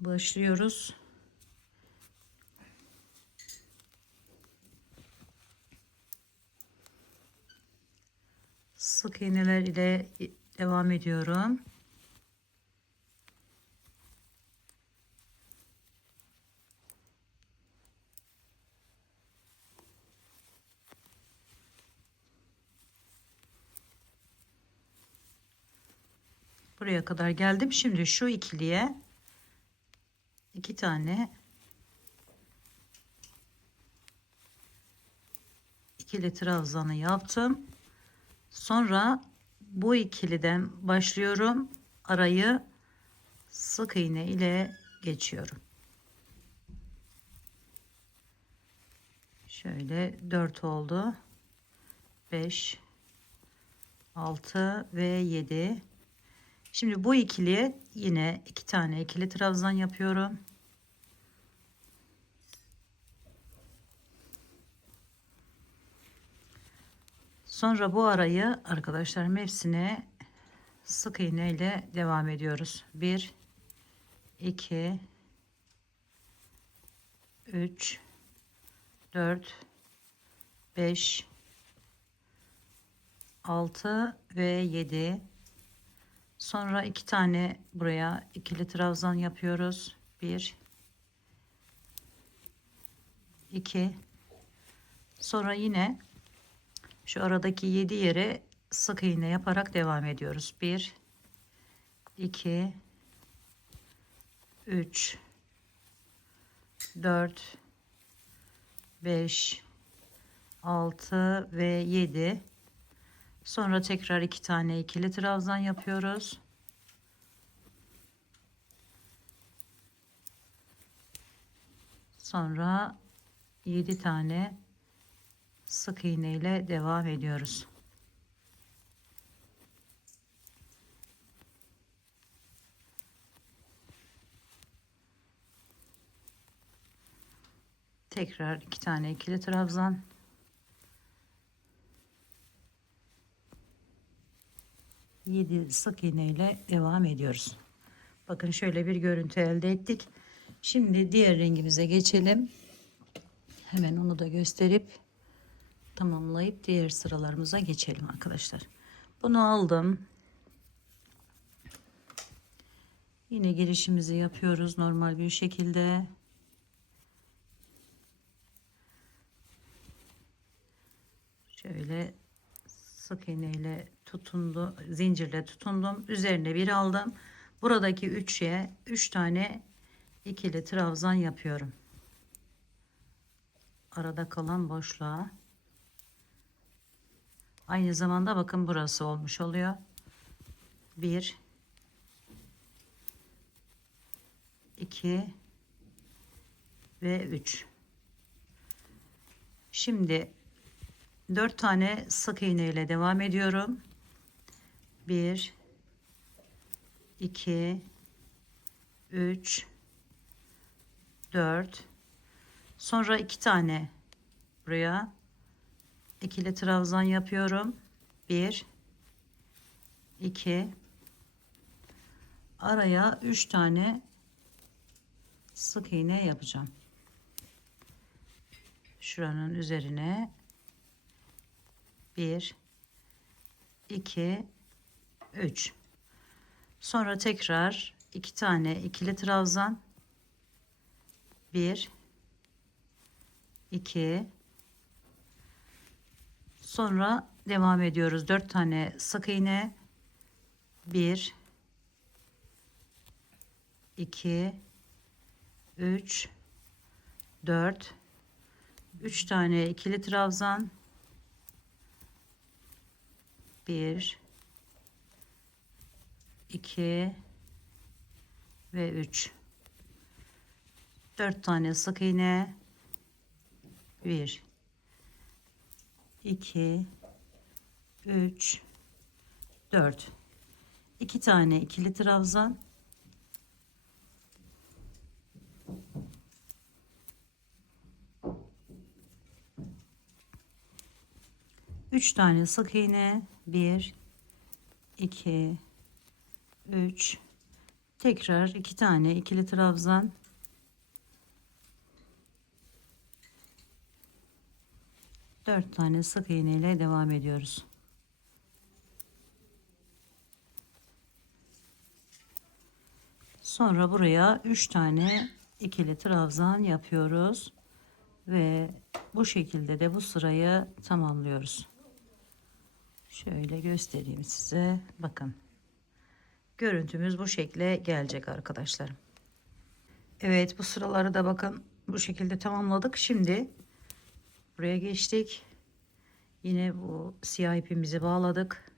başlıyoruz. Sık iğneler ile devam ediyorum. Buraya kadar geldim. Şimdi şu ikiliye 2 tane ikili trabzanı yaptım. Sonra bu ikiliden başlıyorum. Arayı sık iğne ile geçiyorum. Şöyle 4 oldu. 5, 6 ve 7. Şimdi bu ikiliye yine 2 tane ikili trabzan yapıyorum. Sonra bu arayı arkadaşlarım hepsine sık iğne ile devam ediyoruz. 1, 2, 3, 4, 5, 6 ve 7. Sonra 2 tane buraya ikili trabzan yapıyoruz. 1, 2. Sonra yine şu aradaki 7 yere sık iğne yaparak devam ediyoruz. 1, 2, 3, 4, 5, 6 ve 7. Sonra tekrar 2 tane ikili trabzan yapıyoruz. Sonra 7 tane sık iğne ile devam ediyoruz. Tekrar 2 tane ikili trabzan. Yedi sık iğne ile devam ediyoruz. Bakın şöyle bir görüntü elde ettik. Şimdi diğer rengimize geçelim. Hemen onu da gösterip tamamlayıp diğer sıralarımıza geçelim arkadaşlar. Bunu aldım. Yine girişimizi yapıyoruz normal bir şekilde. Şöyle sık iğne ile tutundu, zincirle tutundum. Üzerine bir aldım. Buradaki 3'e 3 tane ikili trabzan yapıyorum. Arada kalan boşluğa. Aynı zamanda bakın burası olmuş oluyor. 1, 2 ve 3. Şimdi 4 tane sık iğne ile devam ediyorum. 1, 2, 3, 4. Sonra 2 tane buraya ikili trabzan yapıyorum. 1, 2. Araya 3 tane sık iğne yapacağım. Şuranın üzerine 1, 2, 3. Sonra tekrar 2 tane ikili trabzan. 1, 2. Sonra devam ediyoruz. 4 tane sık iğne. 1, 2, 3, 4. 3 tane ikili trabzan. 1, 2 ve 3. 4 tane sık iğne. 1, 2, 3, 4. 2 tane ikili trabzan. 3 tane sık iğne. 1, 2, 3. Tekrar 2 tane ikili trabzan. 4 tane sık iğne ile devam ediyoruz. Sonra buraya 3 tane ikili trabzan yapıyoruz ve bu şekilde de bu sırayı tamamlıyoruz. Şöyle göstereyim size. Bakın. Görüntümüz bu şekilde gelecek arkadaşlarım. Evet, bu sıraları da bakın bu şekilde tamamladık. Şimdi buraya geçtik. Yine bu siyah ipimizi bağladık.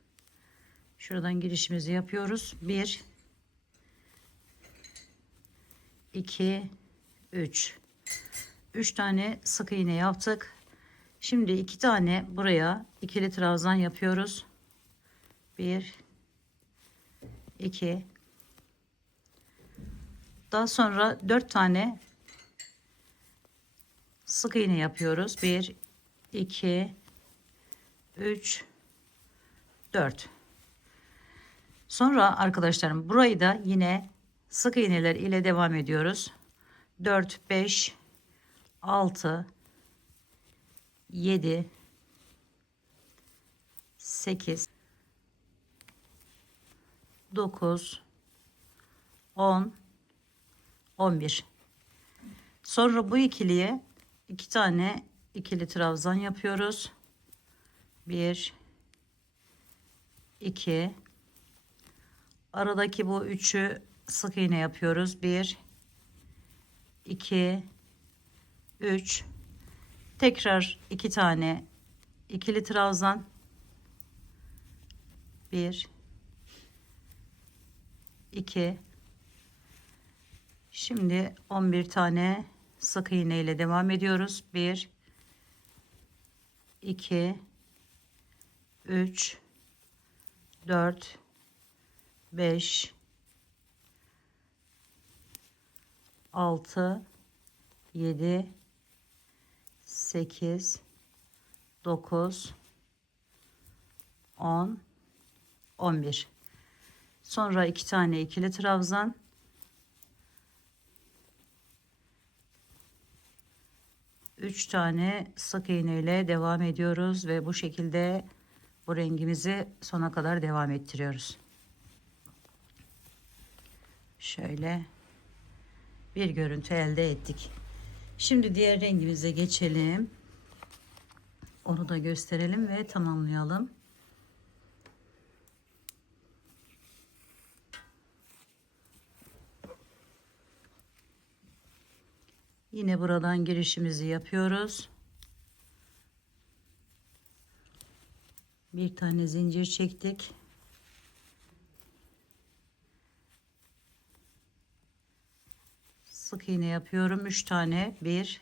Şuradan girişimizi yapıyoruz. 1 2 3 3 tane sık iğne yaptık. Şimdi 2 tane buraya ikili trabzan yapıyoruz. 1 2. Daha sonra 4 tane sık iğne yapıyoruz. 1 2 3 4. Sonra arkadaşlarım burayı da yine sık iğneler ile devam ediyoruz. 4 5 6 7 8 9 10 11. Sonra bu ikiliye 2 tane ikili trabzan yapıyoruz. 1 2. Aradaki bu üçü sık iğne yapıyoruz. 1 2 3. Tekrar 2 tane ikili trabzan. 1 2. Şimdi 11 tane sık iğne ile devam ediyoruz. 1 2 3 4 5 6 7 8 9 10 11. Sonra 2 tane ikili trabzan. 3 tane sık iğne ile devam ediyoruz ve bu şekilde bu rengimizi sona kadar devam ettiriyoruz. Şöyle bir görüntü elde ettik. Şimdi diğer rengimize geçelim. Onu da gösterelim ve tamamlayalım. Yine buradan girişimizi yapıyoruz. Bir tane zincir çektik. Sık iğne yapıyorum. 3 tane. 1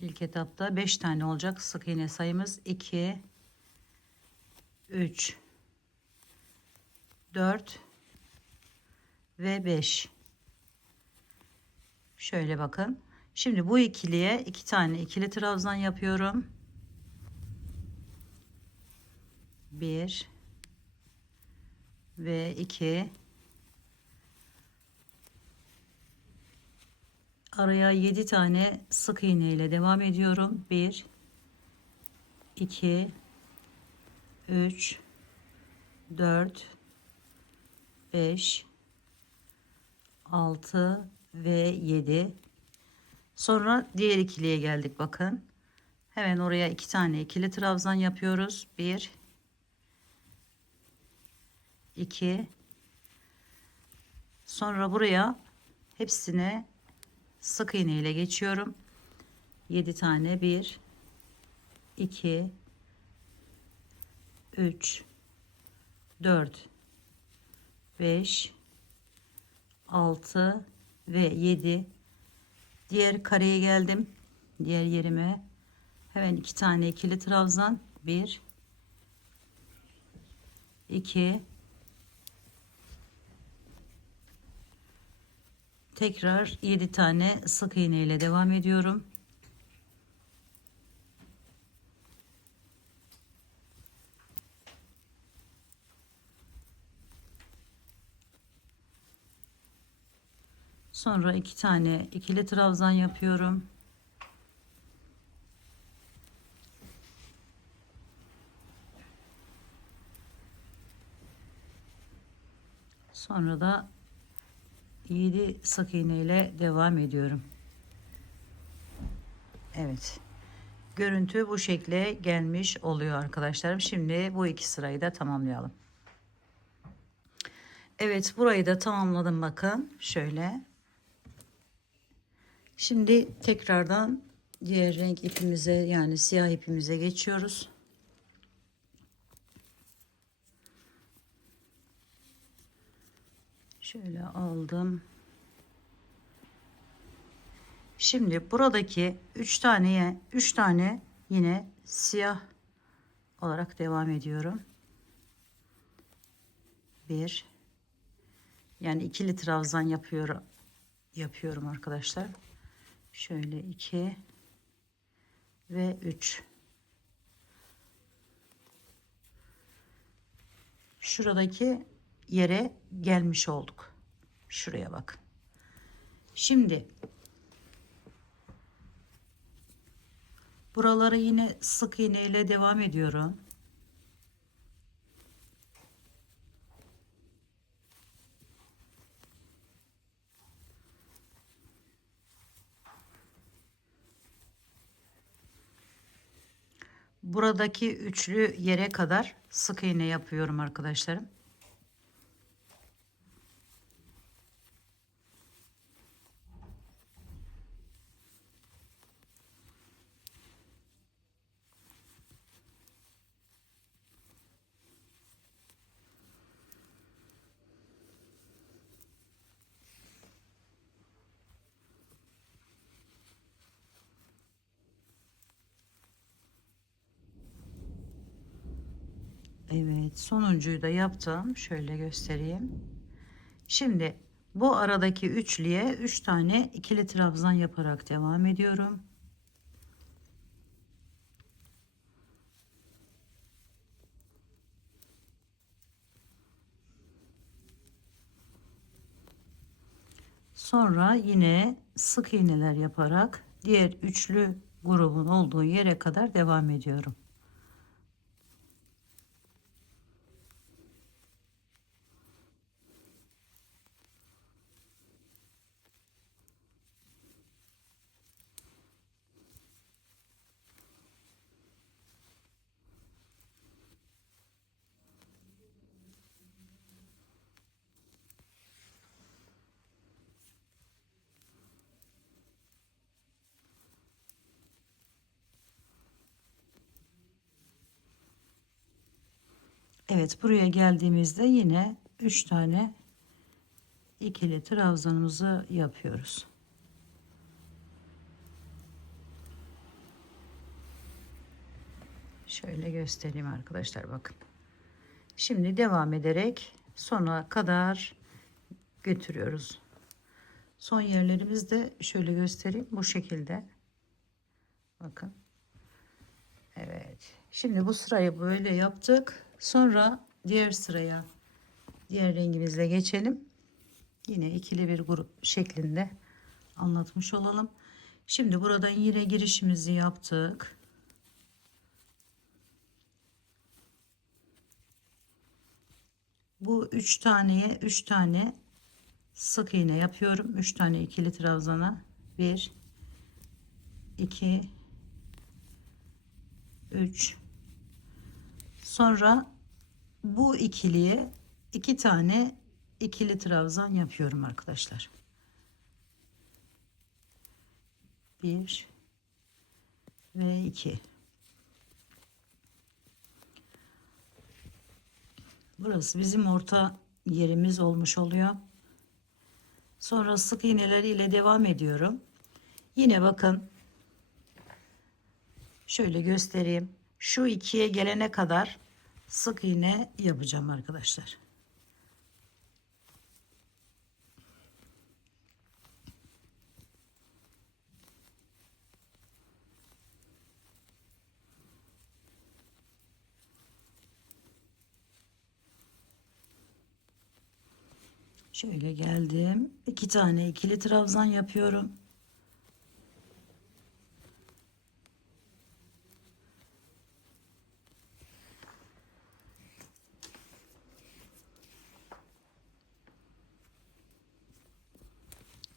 ilk etapta 5 tane olacak sık iğne sayımız. 2 3 4 ve 5. Şöyle bakın. Şimdi bu ikiliye 2 tane ikili trabzan yapıyorum. 1 ve 2. Araya 7 tane sık iğne ile devam ediyorum. 1 2 3 4 5 6 ve 7. Sonra diğer ikiliye geldik bakın. Hemen oraya 2 tane ikili trabzan yapıyoruz. 1 2. Sonra buraya hepsine sık iğne ile geçiyorum. 7 tane. 1 2 3 4 5 6 ve 7. Diğer kareye geldim. Diğer yerime hemen 2 tane ikili trabzan. 1 2. Tekrar 7 tane sık iğne ile devam ediyorum. Sonra 2 tane ikili trabzan yapıyorum. Sonra da 7 sık iğne ile devam ediyorum. Evet. Görüntü bu şekle gelmiş oluyor arkadaşlarım. Şimdi bu iki sırayı da tamamlayalım. Evet, burayı da tamamladım bakın. Şöyle. Şimdi tekrardan diğer renk ipimize, yani siyah ipimize geçiyoruz. Şöyle aldım. Şimdi buradaki 3 tane yine siyah olarak devam ediyorum. Bir, yani ikili trabzan yapıyorum arkadaşlar. Şöyle 2 ve 3. Şuradaki yere gelmiş olduk. Şuraya bakın. Şimdi buraları yine sık iğne ile devam ediyorum. Buradaki üçlü yere kadar sık iğne yapıyorum arkadaşlarım. Evet, sonuncuyu da yaptım. Şöyle göstereyim. Şimdi bu aradaki üçlüye 3 tane ikili trabzan yaparak devam ediyorum. Sonra yine sık iğneler yaparak diğer üçlü grubun olduğu yere kadar devam ediyorum. Evet, buraya geldiğimizde yine 3 tane ikili trabzanımızı yapıyoruz. Şöyle göstereyim arkadaşlar, bakın. Şimdi devam ederek sona kadar götürüyoruz. Son yerlerimizi de şöyle göstereyim, bu şekilde. Bakın. Evet. Şimdi bu sırayı böyle yaptık. Sonra diğer sıraya, diğer rengimizle geçelim. Yine ikili bir grup şeklinde anlatmış olalım. Şimdi buradan yine girişimizi yaptık. Bu 3 taneye 3 tane sık iğne yapıyorum. 3 tane ikili trabzana. 1 2 3. Sonra bu ikiliye 2 tane ikili trabzan yapıyorum arkadaşlar. 1 ve 2. Burası bizim orta yerimiz olmuş oluyor. Sonra sık iğneler ile devam ediyorum. Yine bakın, şöyle göstereyim. Şu ikiye gelene kadar sık iğne yapacağım arkadaşlar. Şöyle geldim. 2 tane ikili trabzan yapıyorum.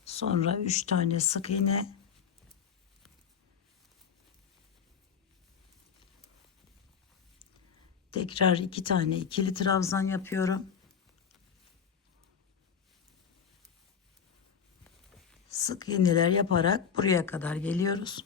Sonra 3 tane sık iğne. Tekrar 2 tane ikili trabzan yapıyorum. sık iğneler yaparak buraya kadar geliyoruz.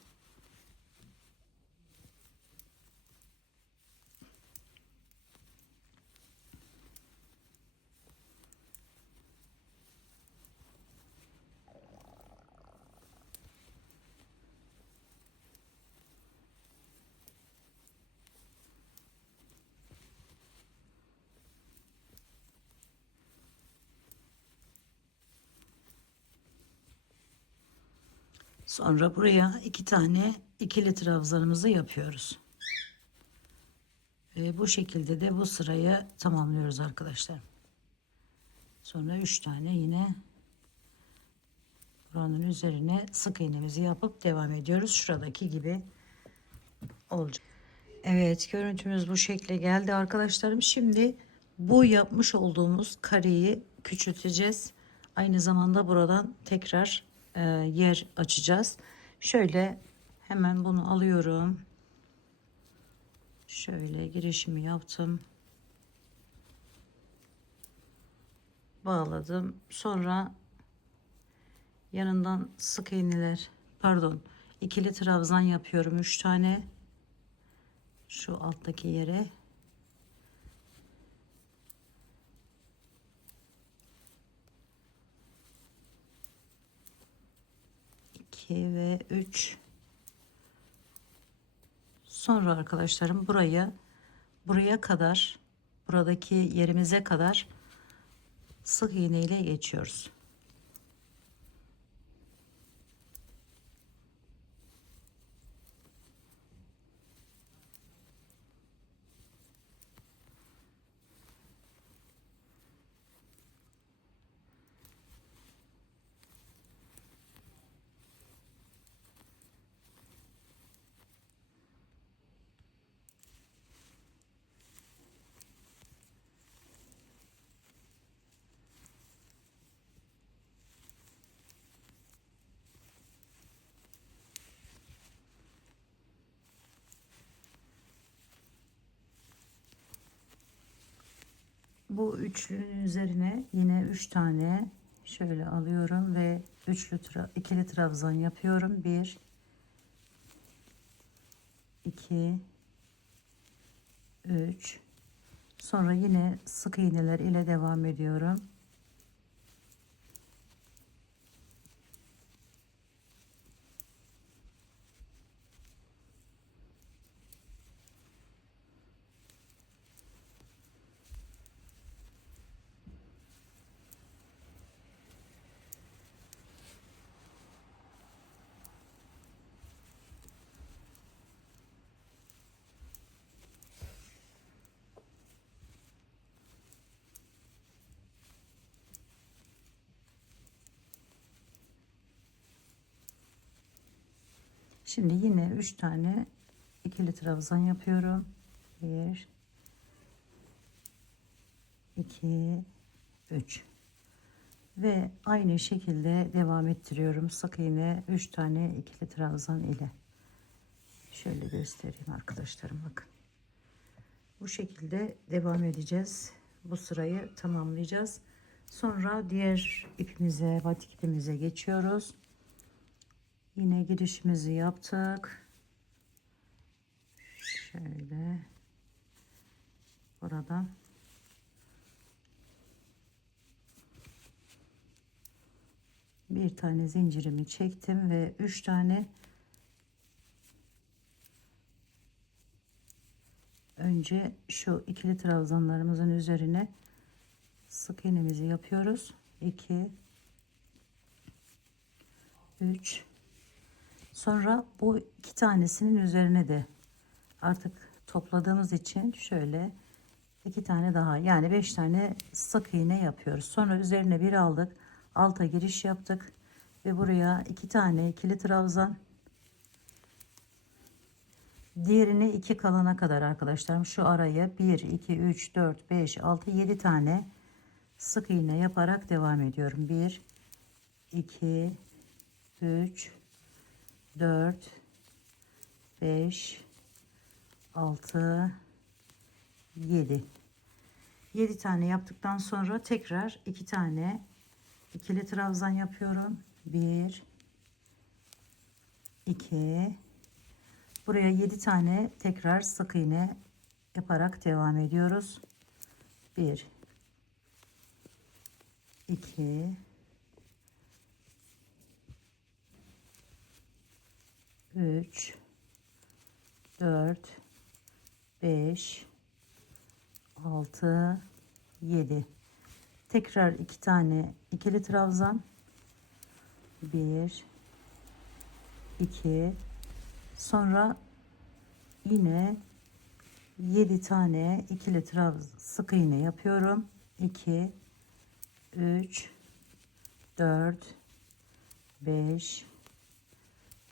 Sonra buraya 2 tane ikili trabzanımızı yapıyoruz. Ve bu şekilde de bu sırayı tamamlıyoruz arkadaşlar. Sonra 3 tane yine buranın üzerine sık iğnemizi yapıp devam ediyoruz. Şuradaki gibi olacak. Evet, görüntümüz bu şekle geldi arkadaşlarım. Şimdi bu yapmış olduğumuz kareyi küçülteceğiz. Aynı zamanda buradan tekrar yer açacağız. Şöyle hemen bunu alıyorum. Şöyle girişimi yaptım. Bağladım. Sonra yanından sık iğneler, pardon, ikili trabzan yapıyorum 3 tane. Şu alttaki yere. İki ve 3. Sonra arkadaşlarım buraya kadar, buradaki yerimize kadar sık iğne ile geçiyoruz. Bu üçlünün üzerine yine 3 tane şöyle alıyorum ve ikili trabzan yapıyorum. 1 2 3. Sonra yine sık iğneler ile devam ediyorum. Şimdi yine 3 tane ikili trabzan yapıyorum. 1 2 3 ve aynı şekilde devam ettiriyorum. Sık iğne 3 tane ikili trabzan ile. Şöyle göstereyim arkadaşlarım, bakın. Bu şekilde devam edeceğiz. Bu sırayı tamamlayacağız. Sonra diğer ipimize, batik ipimize geçiyoruz. Yine girişimizi yaptık. Şöyle buradan bir tane zincirimi çektim ve 3 tane önce şu ikili trabzanlarımızın üzerine sık iğnemizi yapıyoruz. 2 3. Sonra bu 2 tanesinin üzerine de artık topladığımız için şöyle 2 tane daha, yani 5 tane sık iğne yapıyoruz. Sonra üzerine bir aldık, alta giriş yaptık ve buraya 2 tane ikili trabzan, diğerini 2 kalana kadar arkadaşlarım şu araya 1 2 3 4 5 6 7 tane sık iğne yaparak devam ediyorum. 1 2 3 4 5 6 7 tane yaptıktan sonra tekrar 2 tane ikili trabzan yapıyorum. 1 2, buraya 7 tane tekrar sık iğne yaparak devam ediyoruz. 1 2 3 4 5 6 7, tekrar 2 tane ikili trabzan, 1 2, sonra yine 7 tane ikili trabzan sık iğne yapıyorum. 2 3 4 5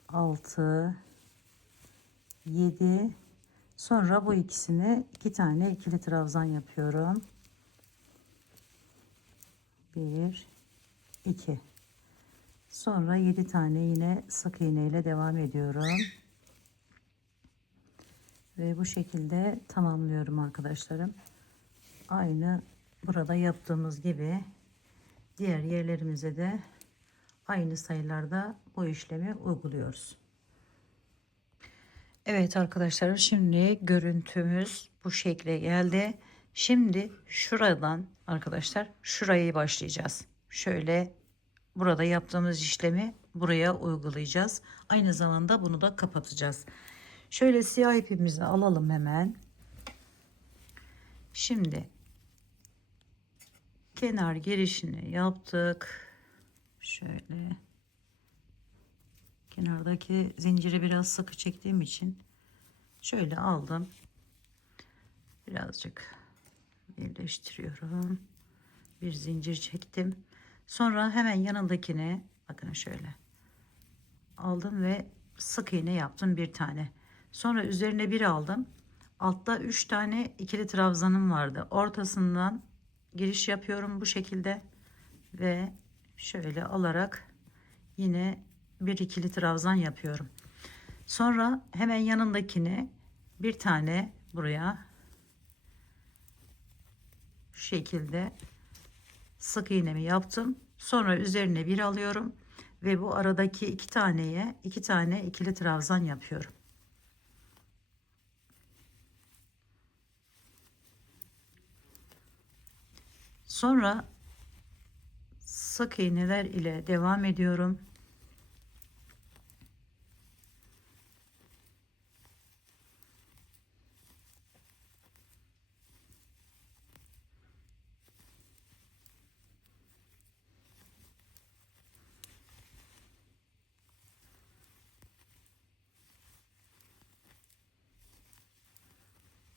6 7, sonra bu ikisini 2 tane ikili trabzan yapıyorum. 1 2, sonra 7 tane yine sık iğne ile devam ediyorum ve bu şekilde tamamlıyorum arkadaşlarım. Aynı burada yaptığımız gibi diğer yerlerimize de aynı sayılarda bu işlemi uyguluyoruz. Evet arkadaşlarım, şimdi görüntümüz bu şekle geldi. Şimdi şuradan arkadaşlar şurayı başlayacağız. Şöyle burada yaptığımız işlemi buraya uygulayacağız. Aynı zamanda bunu da kapatacağız. Şöyle siyah ipimizi alalım hemen. Şimdi kenar girişini yaptık. Şöyle kenardaki zinciri biraz sıkı çektiğim için şöyle aldım. Birazcık birleştiriyorum. Bir zincir çektim. Sonra hemen yanındakine bakın şöyle aldım ve sık iğne yaptım bir tane. Sonra üzerine bir aldım. Altta 3 tane ikili trabzanım vardı. Ortasından giriş yapıyorum bu şekilde ve şöyle alarak yine bir ikili trabzan yapıyorum. Sonra hemen yanındakine bir tane buraya şu şekilde sık iğnemi yaptım. Sonra üzerine bir alıyorum ve bu aradaki 2 taneye 2 tane ikili trabzan yapıyorum. Sonra sık iğneler ile devam ediyorum.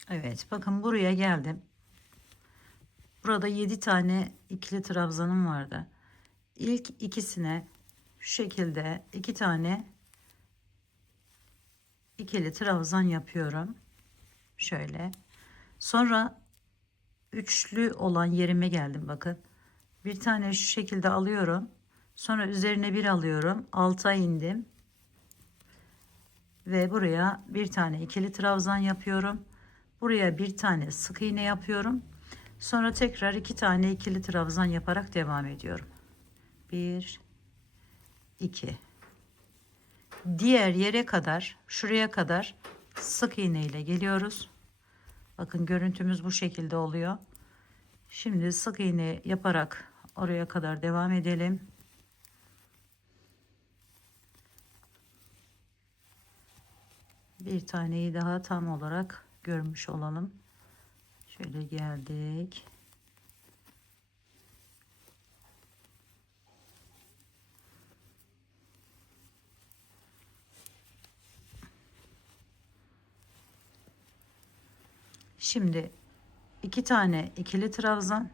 Evet, bakın buraya geldim. Burada 7 tane ikili trabzanım vardı. İlk ikisine şu şekilde 2 tane ikili trabzan yapıyorum. Şöyle. Sonra üçlü olan yerime geldim bakın. Bir tane şu şekilde alıyorum. Sonra üzerine bir alıyorum. Alta indim. Ve buraya bir tane ikili trabzan yapıyorum. Buraya bir tane sık iğne yapıyorum. Sonra tekrar 2 tane ikili trabzan yaparak devam ediyorum. 1 2, diğer yere kadar, şuraya kadar sık iğne ile geliyoruz. Bakın görüntümüz bu şekilde oluyor. Şimdi sık iğne yaparak oraya kadar devam edelim. Bir taneyi daha tam olarak görmüş olalım. Şöyle geldik. Şimdi 2 tane ikili trabzan,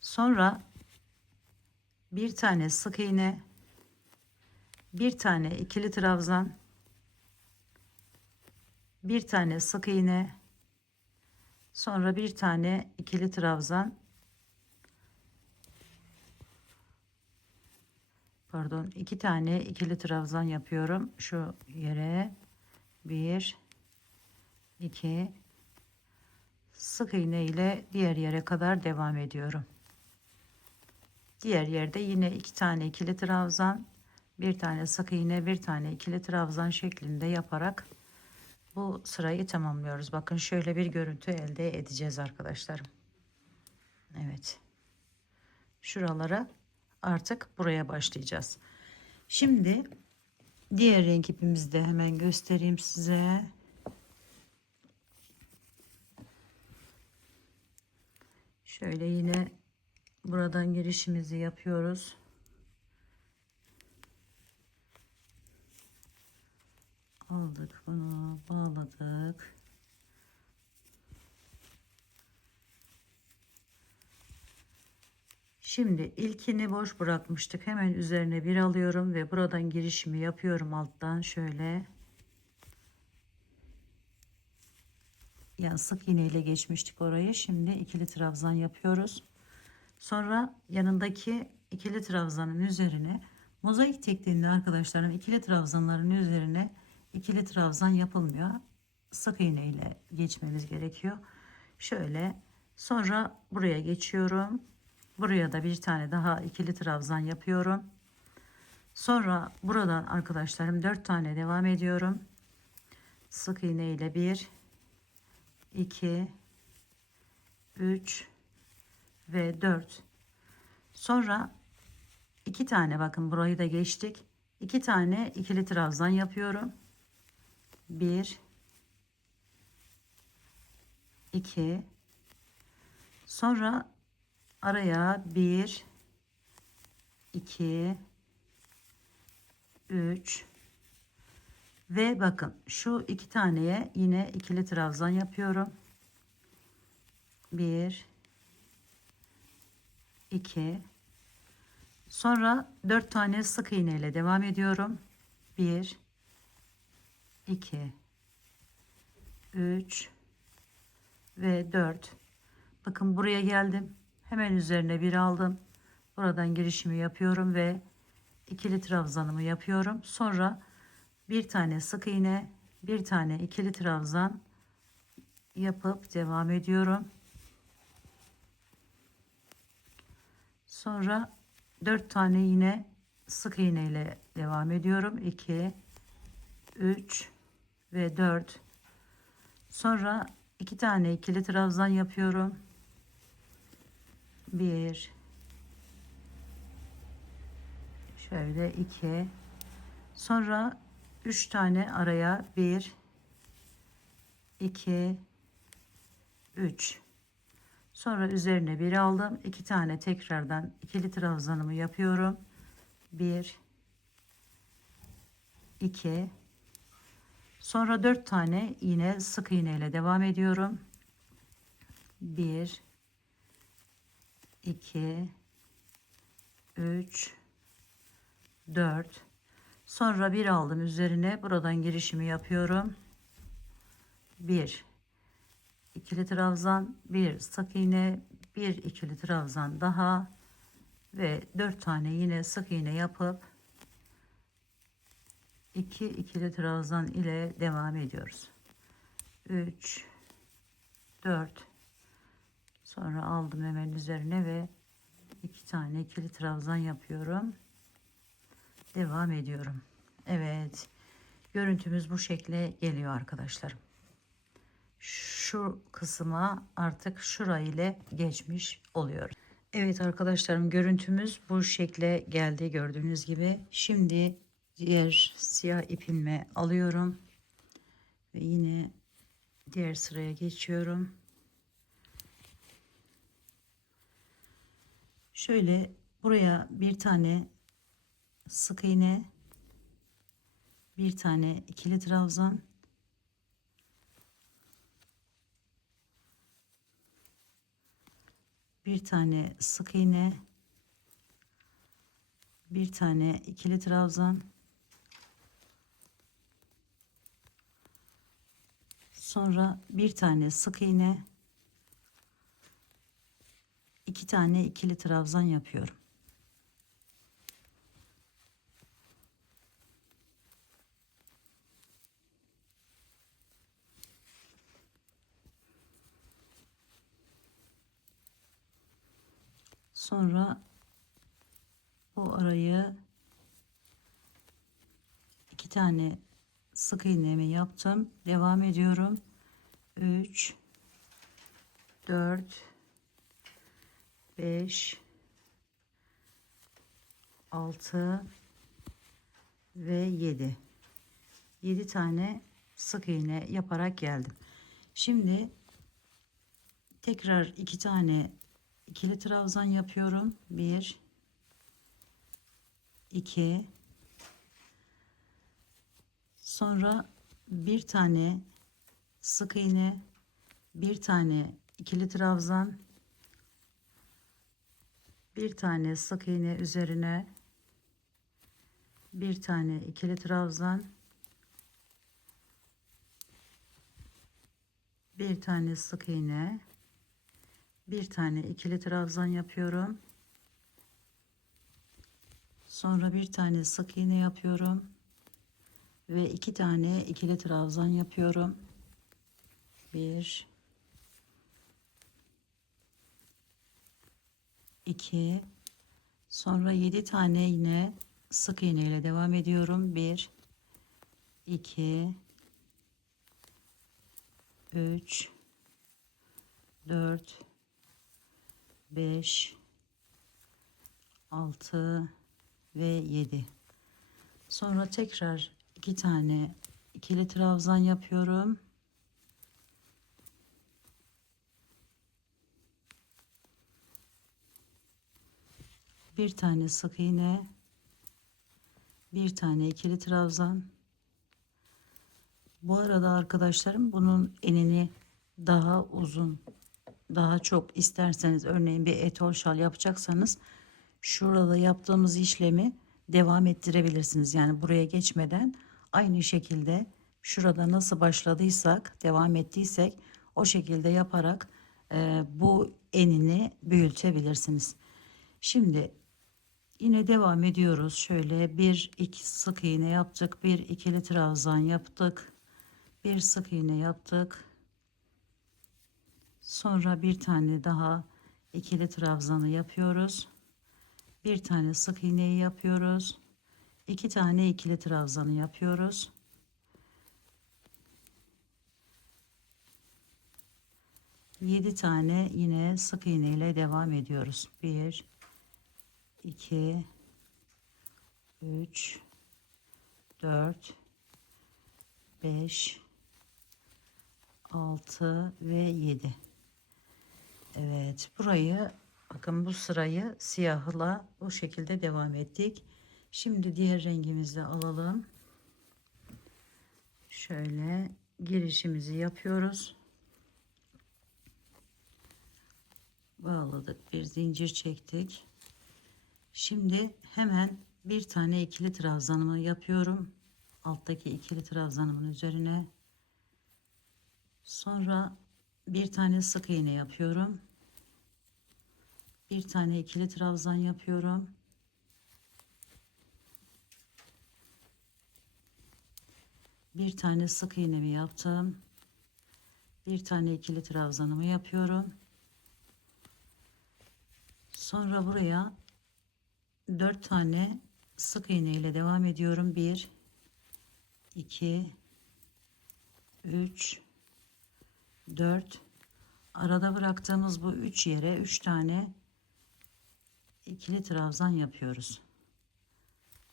sonra bir tane sık iğne, bir tane ikili trabzan, bir tane sık iğne, sonra bir tane ikili trabzan, pardon, 2 tane ikili trabzan yapıyorum şu yere. 1 2 sık iğne ile diğer yere kadar devam ediyorum. Diğer yerde yine 2 tane ikili trabzan, bir tane sık iğne, bir tane ikili trabzan şeklinde yaparak bu sırayı tamamlıyoruz. Bakın şöyle bir görüntü elde edeceğiz arkadaşlarım. Evet. Şuralara artık buraya başlayacağız. Şimdi diğer renk ipimizi de hemen göstereyim size. Şöyle yine buradan girişimizi yapıyoruz. Aldık bunu, bağladık. Şimdi ilkini boş bırakmıştık. Hemen üzerine bir alıyorum ve buradan girişimi yapıyorum alttan şöyle. Yani sık iğne ile geçmiştik orayı. Şimdi ikili trabzan yapıyoruz. Sonra yanındaki ikili trabzanın üzerine mozaik tekniğinde arkadaşlarım ikili trabzanların üzerine ikili trabzan yapılmıyor. Sık iğne ile geçmemiz gerekiyor. Şöyle sonra buraya geçiyorum. Buraya da bir tane daha ikili trabzan yapıyorum. Sonra buradan arkadaşlarım 4 tane devam ediyorum. Sık iğne ile 1 2 3 ve 4. Sonra 2 tane, bakın burayı da geçtik. 2 tane ikili trabzan yapıyorum. 1 2 sonra araya 1 2 3 ve bakın şu 2 taneye yine ikili trabzan yapıyorum. 1 2 sonra 4 tane sık iğne ile devam ediyorum. 1 2 3 ve 4. Bakın buraya geldim. Hemen üzerine bir aldım. Buradan girişimi yapıyorum ve ikili trabzanımı yapıyorum. Sonra bir tane sık iğne, bir tane ikili trabzan yapıp devam ediyorum. Sonra 4 tane yine sık iğne ile devam ediyorum. 2 3 ve 4. Sonra 2 tane ikili trabzan yapıyorum. 1 şöyle 2 sonra 3 tane araya 1 2 3 sonra üzerine bir aldım. 2 tane tekrardan ikili trabzanımı yapıyorum. 1 2 sonra 4 tane yine sık iğne ile devam ediyorum. 1 2 3 4 sonra bir aldım üzerine, buradan girişimi yapıyorum. 1 ikili trabzan, bir sık iğne, bir ikili trabzan daha ve 4 tane yine sık iğne yapıp 2 ikili trabzan ile devam ediyoruz. 3 4 sonra aldım hemen üzerine ve 2 tane ikili trabzan yapıyorum. Devam ediyorum. Evet. Görüntümüz bu şekle geliyor arkadaşlarım. Şu kısma artık şurayı ile geçmiş oluyoruz. Evet arkadaşlarım, görüntümüz bu şekle geldi gördüğünüz gibi. Şimdi diğer siyah ipimi alıyorum ve yine diğer sıraya geçiyorum. Şöyle buraya bir tane sık iğne, bir tane ikili trabzan, bir tane sık iğne, bir tane ikili trabzan, sonra bir tane sık iğne, 2 tane ikili trabzan yapıyorum. Sonra bu arayı 2 tane sık iğnemi yaptım. Devam ediyorum. 3 4 5 6 ve 7 tane sık iğne yaparak geldim. Şimdi tekrar 2 tane ikili trabzan yapıyorum. 1 2, sonra bir tane sık iğne, bir tane ikili trabzan, bir tane sık iğne üzerine bir tane ikili trabzan, bir tane sık iğne, bir tane ikili trabzan yapıyorum. Sonra bir tane sık iğne yapıyorum ve 2 tane ikili trabzan yapıyorum. 1 2, sonra 7 tane yine sık iğne ile devam ediyorum. 1 2 3 4 5 6 ve 7. Sonra tekrar 2 tane ikili trabzan yapıyorum. Bir tane sık iğne, bir tane ikili trabzan. Bu arada arkadaşlarım, bunun enini daha uzun, daha çok isterseniz, örneğin bir etol şal yapacaksanız şurada yaptığımız işlemi devam ettirebilirsiniz. Yani buraya geçmeden aynı şekilde şurada nasıl başladıysak, devam ettiysek o şekilde yaparak bu enini büyütebilirsiniz. Şimdi yine devam ediyoruz. Şöyle bir iki sık iğne yaptık, bir ikili trabzan yaptık, bir sık iğne yaptık. Sonra bir tane daha ikili trabzanı yapıyoruz. Bir tane sık iğneyi yapıyoruz. 2 tane ikili trabzanı yapıyoruz. Yedi tane yine sık iğne ile devam ediyoruz. 1 2 3 4 5 6 ve 7. Evet, burayı bakın, bu sırayı siyahla bu şekilde devam ettik. Şimdi diğer rengimizi alalım. Şöyle girişimizi yapıyoruz. Bağladık, bir zincir çektik. Şimdi hemen bir tane ikili trabzanımı yapıyorum. Alttaki ikili trabzanımın üzerine. Sonra bir tane sık iğne yapıyorum. Bir tane ikili trabzan yapıyorum. Bir tane sık iğnemi yaptım. Bir tane ikili trabzanımı yapıyorum. Sonra buraya 4 tane sık iğne ile devam ediyorum. 1 2 3 4. Arada bıraktığımız bu 3 yere 3 tane ikili trabzan yapıyoruz.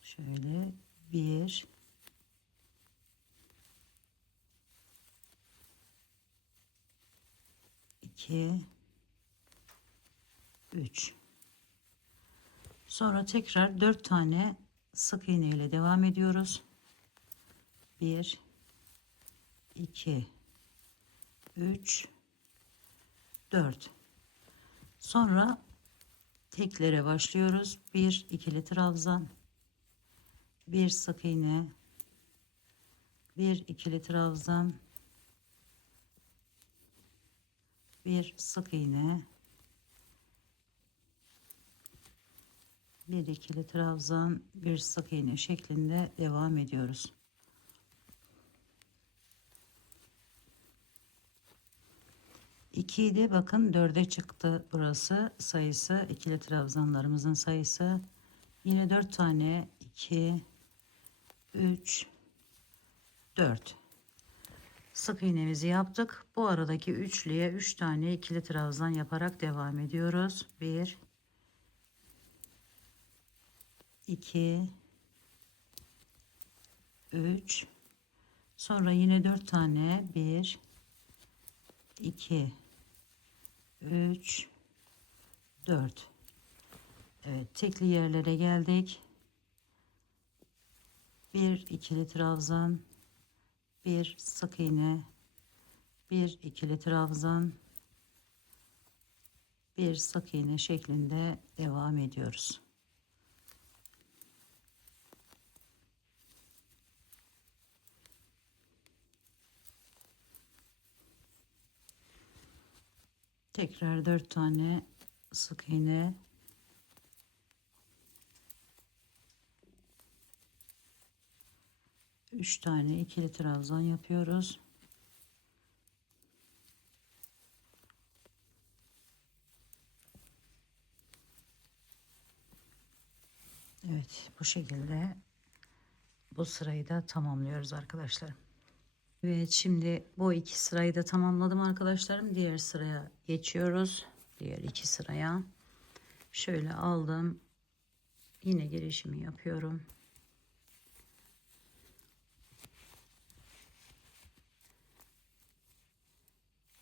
Şöyle 1 2 3. Sonra tekrar 4 tane sık iğne ile devam ediyoruz. 1 2 3 4. Sonra teklere başlıyoruz. 1 ikili trabzan, 1 sık iğne, 1 ikili trabzan, 1 sık iğne, 1 ikili trabzan, 1 sık iğne şeklinde devam ediyoruz. 2 idi, bakın 4'e çıktı burası sayısı, ikili trabzanlarımızın sayısı. Yine 4 tane, 2 3 4 sık iğnemizi yaptık. Bu aradaki üçlüye 3 tane ikili trabzan yaparak devam ediyoruz. 1 2 3, sonra yine 4 tane, 1 2 3 4. Evet, tekli yerlere geldik. Bir ikili trabzan, bir sık iğne, bir ikili trabzan, bir sık iğne şeklinde devam ediyoruz. Tekrar 4 tane sık iğne, üç tane ikili trabzan yapıyoruz. Evet, bu şekilde bu sırayı da tamamlıyoruz arkadaşlar. Evet, şimdi bu iki sırayı da tamamladım arkadaşlarım. Diğer sıraya geçiyoruz. Diğer iki sıraya. Şöyle aldım. Yine girişimi yapıyorum.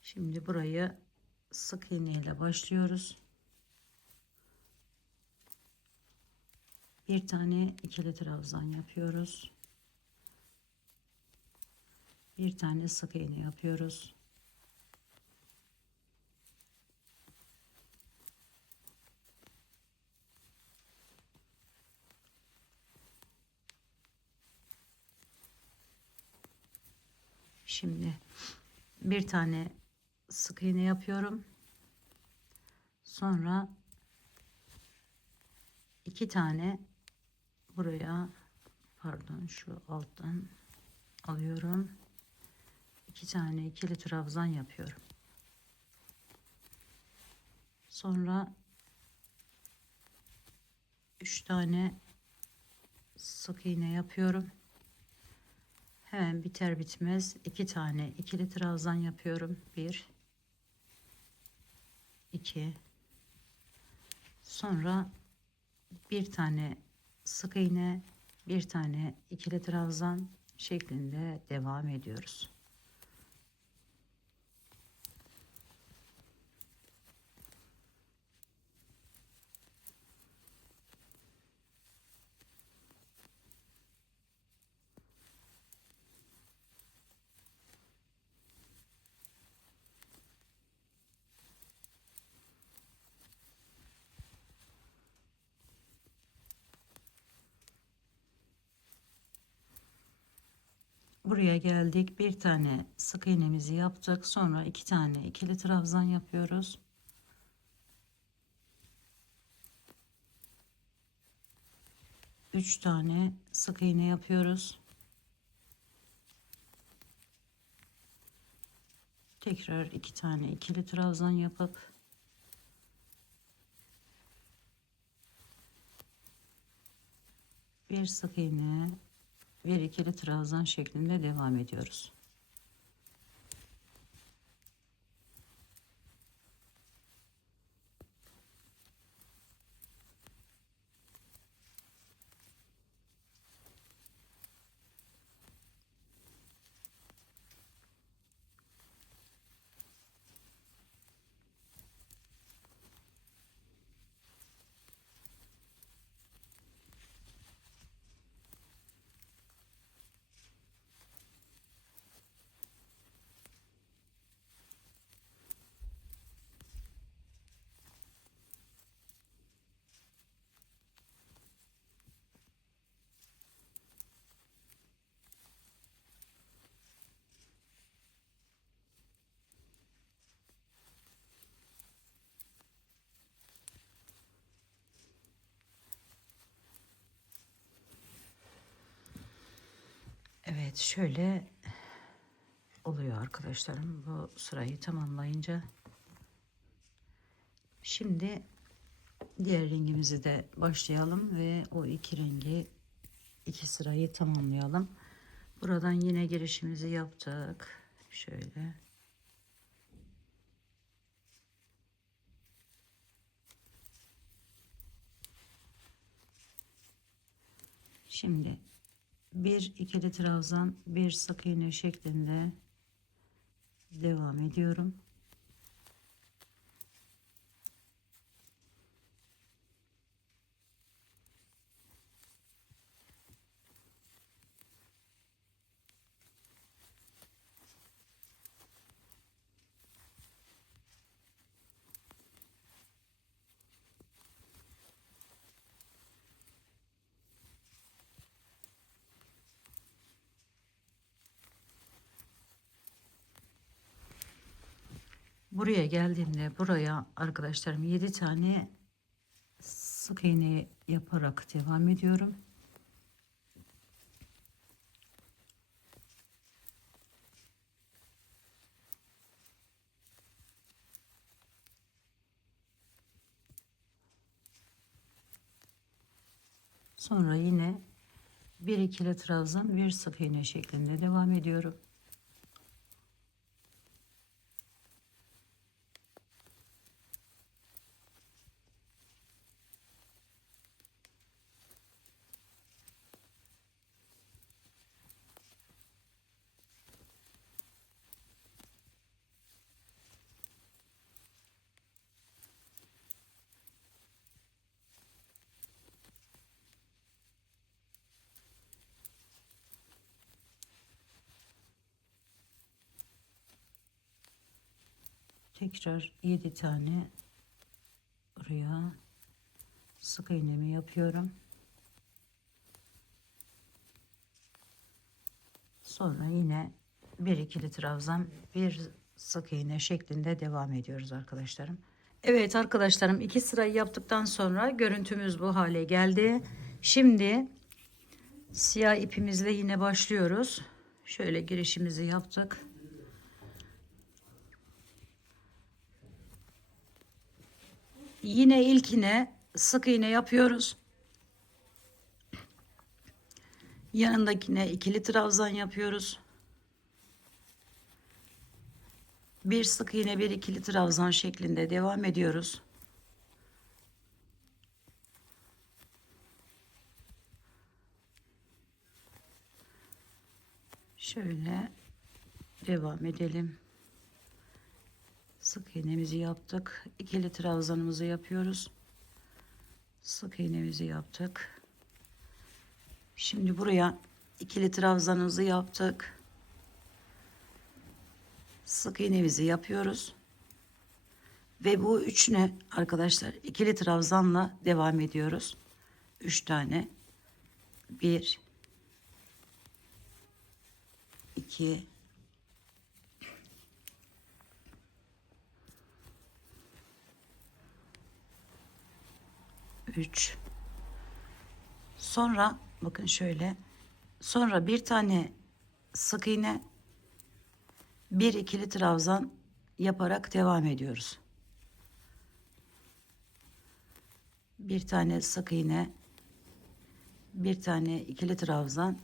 Şimdi burayı sık iğne ile başlıyoruz. Bir tane ikili trabzan yapıyoruz. Bir tane sık iğne yapıyoruz. Şimdi bir tane sık iğne yapıyorum. Sonra iki tane buraya, pardon, şu alttan alıyorum. İki tane ikili trabzan yapıyorum. Sonra 3 tane sık iğne yapıyorum. Hemen biter bitmez 2 tane ikili trabzan yapıyorum. 1 2, sonra bir tane sık iğne, bir tane ikili trabzan şeklinde devam ediyoruz. Buraya geldik. Bir tane sık iğnemizi yaptık. Sonra iki tane ikili trabzan yapıyoruz. Üç tane sık iğne yapıyoruz. Tekrar iki tane ikili trabzan yapıp bir sık iğne, bir ikili trabzan şeklinde devam ediyoruz. Evet, şöyle oluyor arkadaşlarım. Bu sırayı tamamlayınca Şimdi diğer rengimizi de başlayalım ve o iki rengi, iki sırayı tamamlayalım. Buradan yine girişimizi yaptık. Şöyle. Şimdi bir ikili trabzan, bir sık iğne şeklinde devam ediyorum. Buraya geldiğimde buraya arkadaşlarım 7 tane sık iğne yaparak devam ediyorum. Sonra yine bir ikili trabzan, bir sık iğne şeklinde devam ediyorum. Tekrar 7 tane buraya sık iğnemi yapıyorum. Sonra yine bir ikili trabzan, bir sık iğne şeklinde devam ediyoruz arkadaşlarım. Evet arkadaşlarım, iki sırayı yaptıktan sonra görüntümüz bu hale geldi. Şimdi siyah ipimizle yine başlıyoruz. Şöyle girişimizi yaptık. Yine ilkine sık iğne yapıyoruz. Yanındakine ikili trabzan yapıyoruz. Bir sık iğne, bir ikili trabzan şeklinde devam ediyoruz. Şöyle devam edelim. Sık iğnemizi yaptık. İkili trabzanımızı yapıyoruz. Sık iğnemizi yaptık. Şimdi buraya ikili trabzanımızı yaptık. Sık iğnemizi yapıyoruz. Ve bu üçüne arkadaşlar ikili trabzanla devam ediyoruz. 3 tane. 1 2 3. Sonra bakın şöyle. Sonra bir tane sık iğne, bir ikili trabzan yaparak devam ediyoruz. Bir tane sık iğne, bir tane ikili trabzan.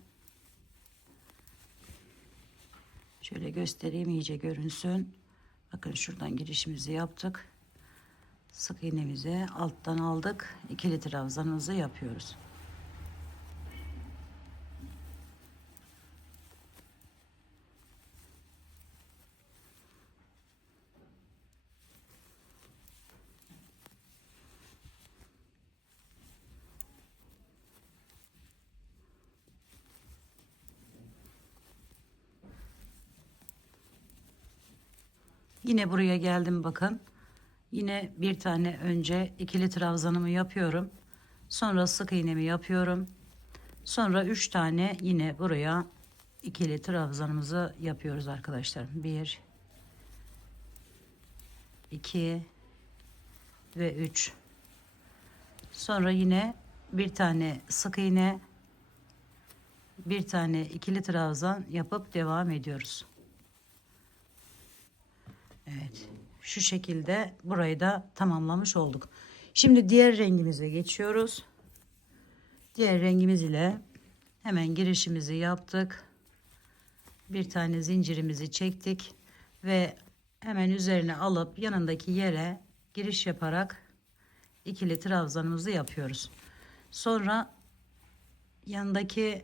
Şöyle göstereyim, iyice görünsün. Bakın şuradan girişimizi yaptık. Sık iğnemizi alttan aldık. İkili trabzanımızı yapıyoruz. Yine buraya geldim bakın. Yine bir tane önce ikili trabzanımı yapıyorum. Sonra sık iğnemi yapıyorum. Sonra 3 tane yine buraya ikili trabzanımızı yapıyoruz arkadaşlar. 1 2 ve 3. Sonra yine bir tane sık iğne, bir tane ikili trabzan yapıp devam ediyoruz. Evet. Şu şekilde burayı da tamamlamış olduk. Şimdi diğer rengimize geçiyoruz. Diğer rengimiz ile hemen girişimizi yaptık. Bir tane zincirimizi çektik ve hemen üzerine alıp yanındaki yere giriş yaparak ikili trabzanımızı yapıyoruz. Sonra yanındaki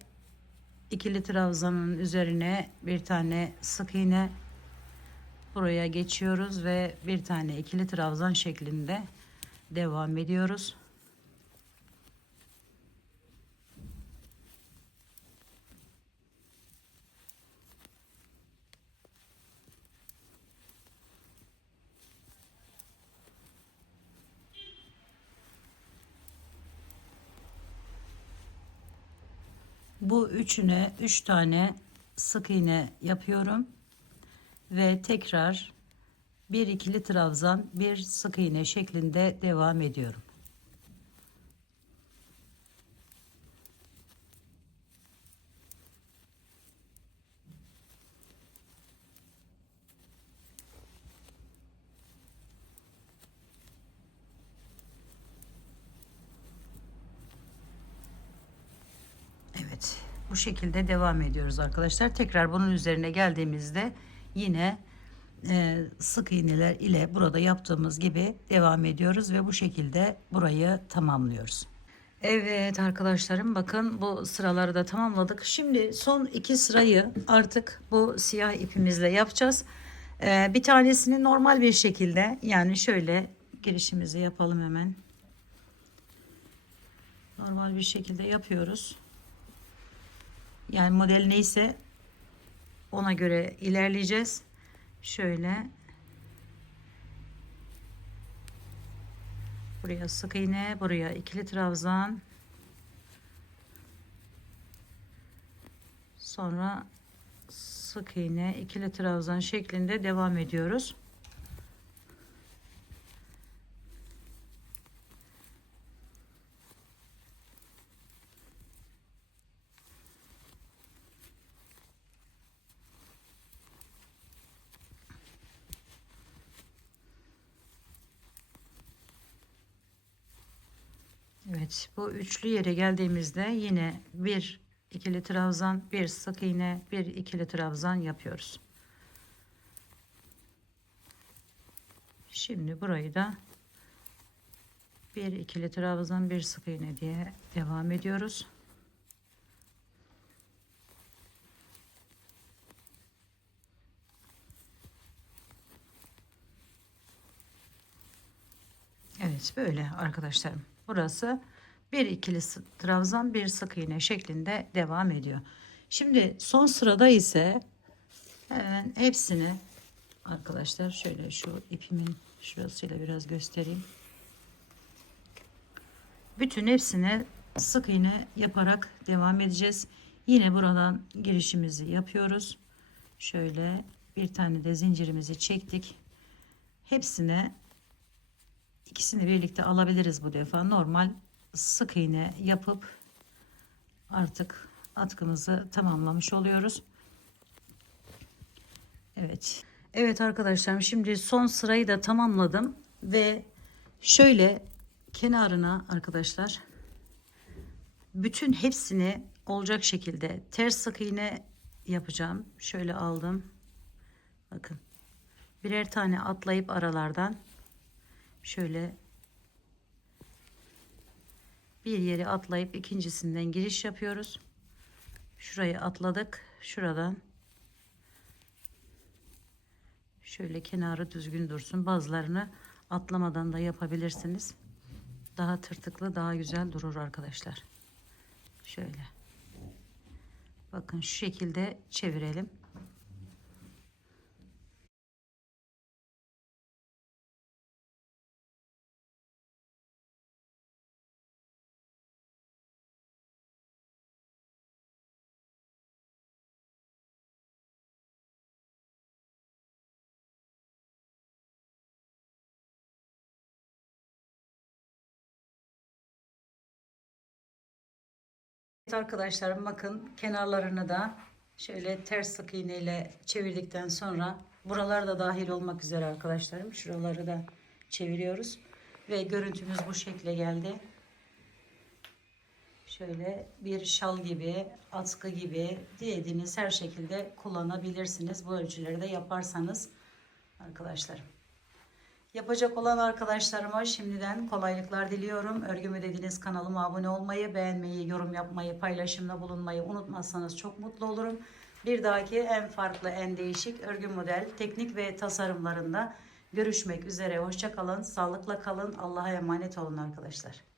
ikili trabzanın üzerine bir tane sık iğne, buraya geçiyoruz ve bir tane ikili trabzan şeklinde devam ediyoruz. Bu üçüne 3 tane sık iğne yapıyorum ve tekrar bir ikili trabzan, bir sık iğne şeklinde devam ediyorum. Evet, bu şekilde devam ediyoruz arkadaşlar. Tekrar bunun üzerine geldiğimizde yine sık iğneler ile burada yaptığımız gibi devam ediyoruz ve bu şekilde burayı tamamlıyoruz. Evet arkadaşlarım, bakın bu sıraları da tamamladık. Şimdi son iki sırayı artık bu siyah ipimizle yapacağız. Bir tanesini normal bir şekilde, yani şöyle girişimizi yapalım hemen. Normal bir şekilde yapıyoruz. Yani model neyse ona göre ilerleyeceğiz. Şöyle buraya sık iğne, buraya ikili trabzan, sonra sık iğne, ikili trabzan şeklinde devam ediyoruz. Evet, bu üçlü yere geldiğimizde yine bir ikili trabzan, bir sık iğne, bir ikili trabzan yapıyoruz. Şimdi burayı da bir ikili trabzan, bir sık iğne diye devam ediyoruz. Evet, böyle arkadaşlarım. Burası bir ikili trabzan, bir sık iğne şeklinde devam ediyor. Şimdi son sırada ise hemen hepsini arkadaşlar, şöyle şu ipimin şurasıyla biraz göstereyim. Bütün hepsine sık iğne yaparak devam edeceğiz. Yine buradan girişimizi yapıyoruz. Şöyle bir tane de zincirimizi çektik. Hepsine, ikisini birlikte alabiliriz bu defa. Normal sık iğne yapıp artık atkımızı tamamlamış oluyoruz. Evet. Evet arkadaşlarım, şimdi son sırayı da tamamladım ve şöyle kenarına arkadaşlar bütün hepsini olacak şekilde ters sık iğne yapacağım. Şöyle aldım. Bakın. Birer tane atlayıp aralardan şöyle bir yere atlayıp ikincisinden giriş yapıyoruz. Şurayı atladık. Şuradan şöyle kenarı düzgün dursun. Bazılarını atlamadan da yapabilirsiniz. Daha tırtıklı, daha güzel durur arkadaşlar. Şöyle. Bakın şu şekilde çevirelim. Evet arkadaşlarım, bakın kenarlarını da şöyle ters sık iğne ile çevirdikten sonra Buralar da dahil olmak üzere arkadaşlarım. Şuraları da çeviriyoruz. Ve görüntümüz bu şekle geldi. Şöyle bir şal gibi, askı gibi dilediğiniz her şekilde kullanabilirsiniz. Bu ölçüleri de yaparsanız arkadaşlarım. Yapacak olan arkadaşlarıma şimdiden kolaylıklar diliyorum. Örgümü dediğiniz kanalıma abone olmayı, beğenmeyi, yorum yapmayı, paylaşımda bulunmayı unutmazsanız çok mutlu olurum. Bir dahaki en farklı, en değişik örgü model, teknik ve tasarımlarında görüşmek üzere. Hoşça kalın, sağlıkla kalın. Allah'a emanet olun arkadaşlar.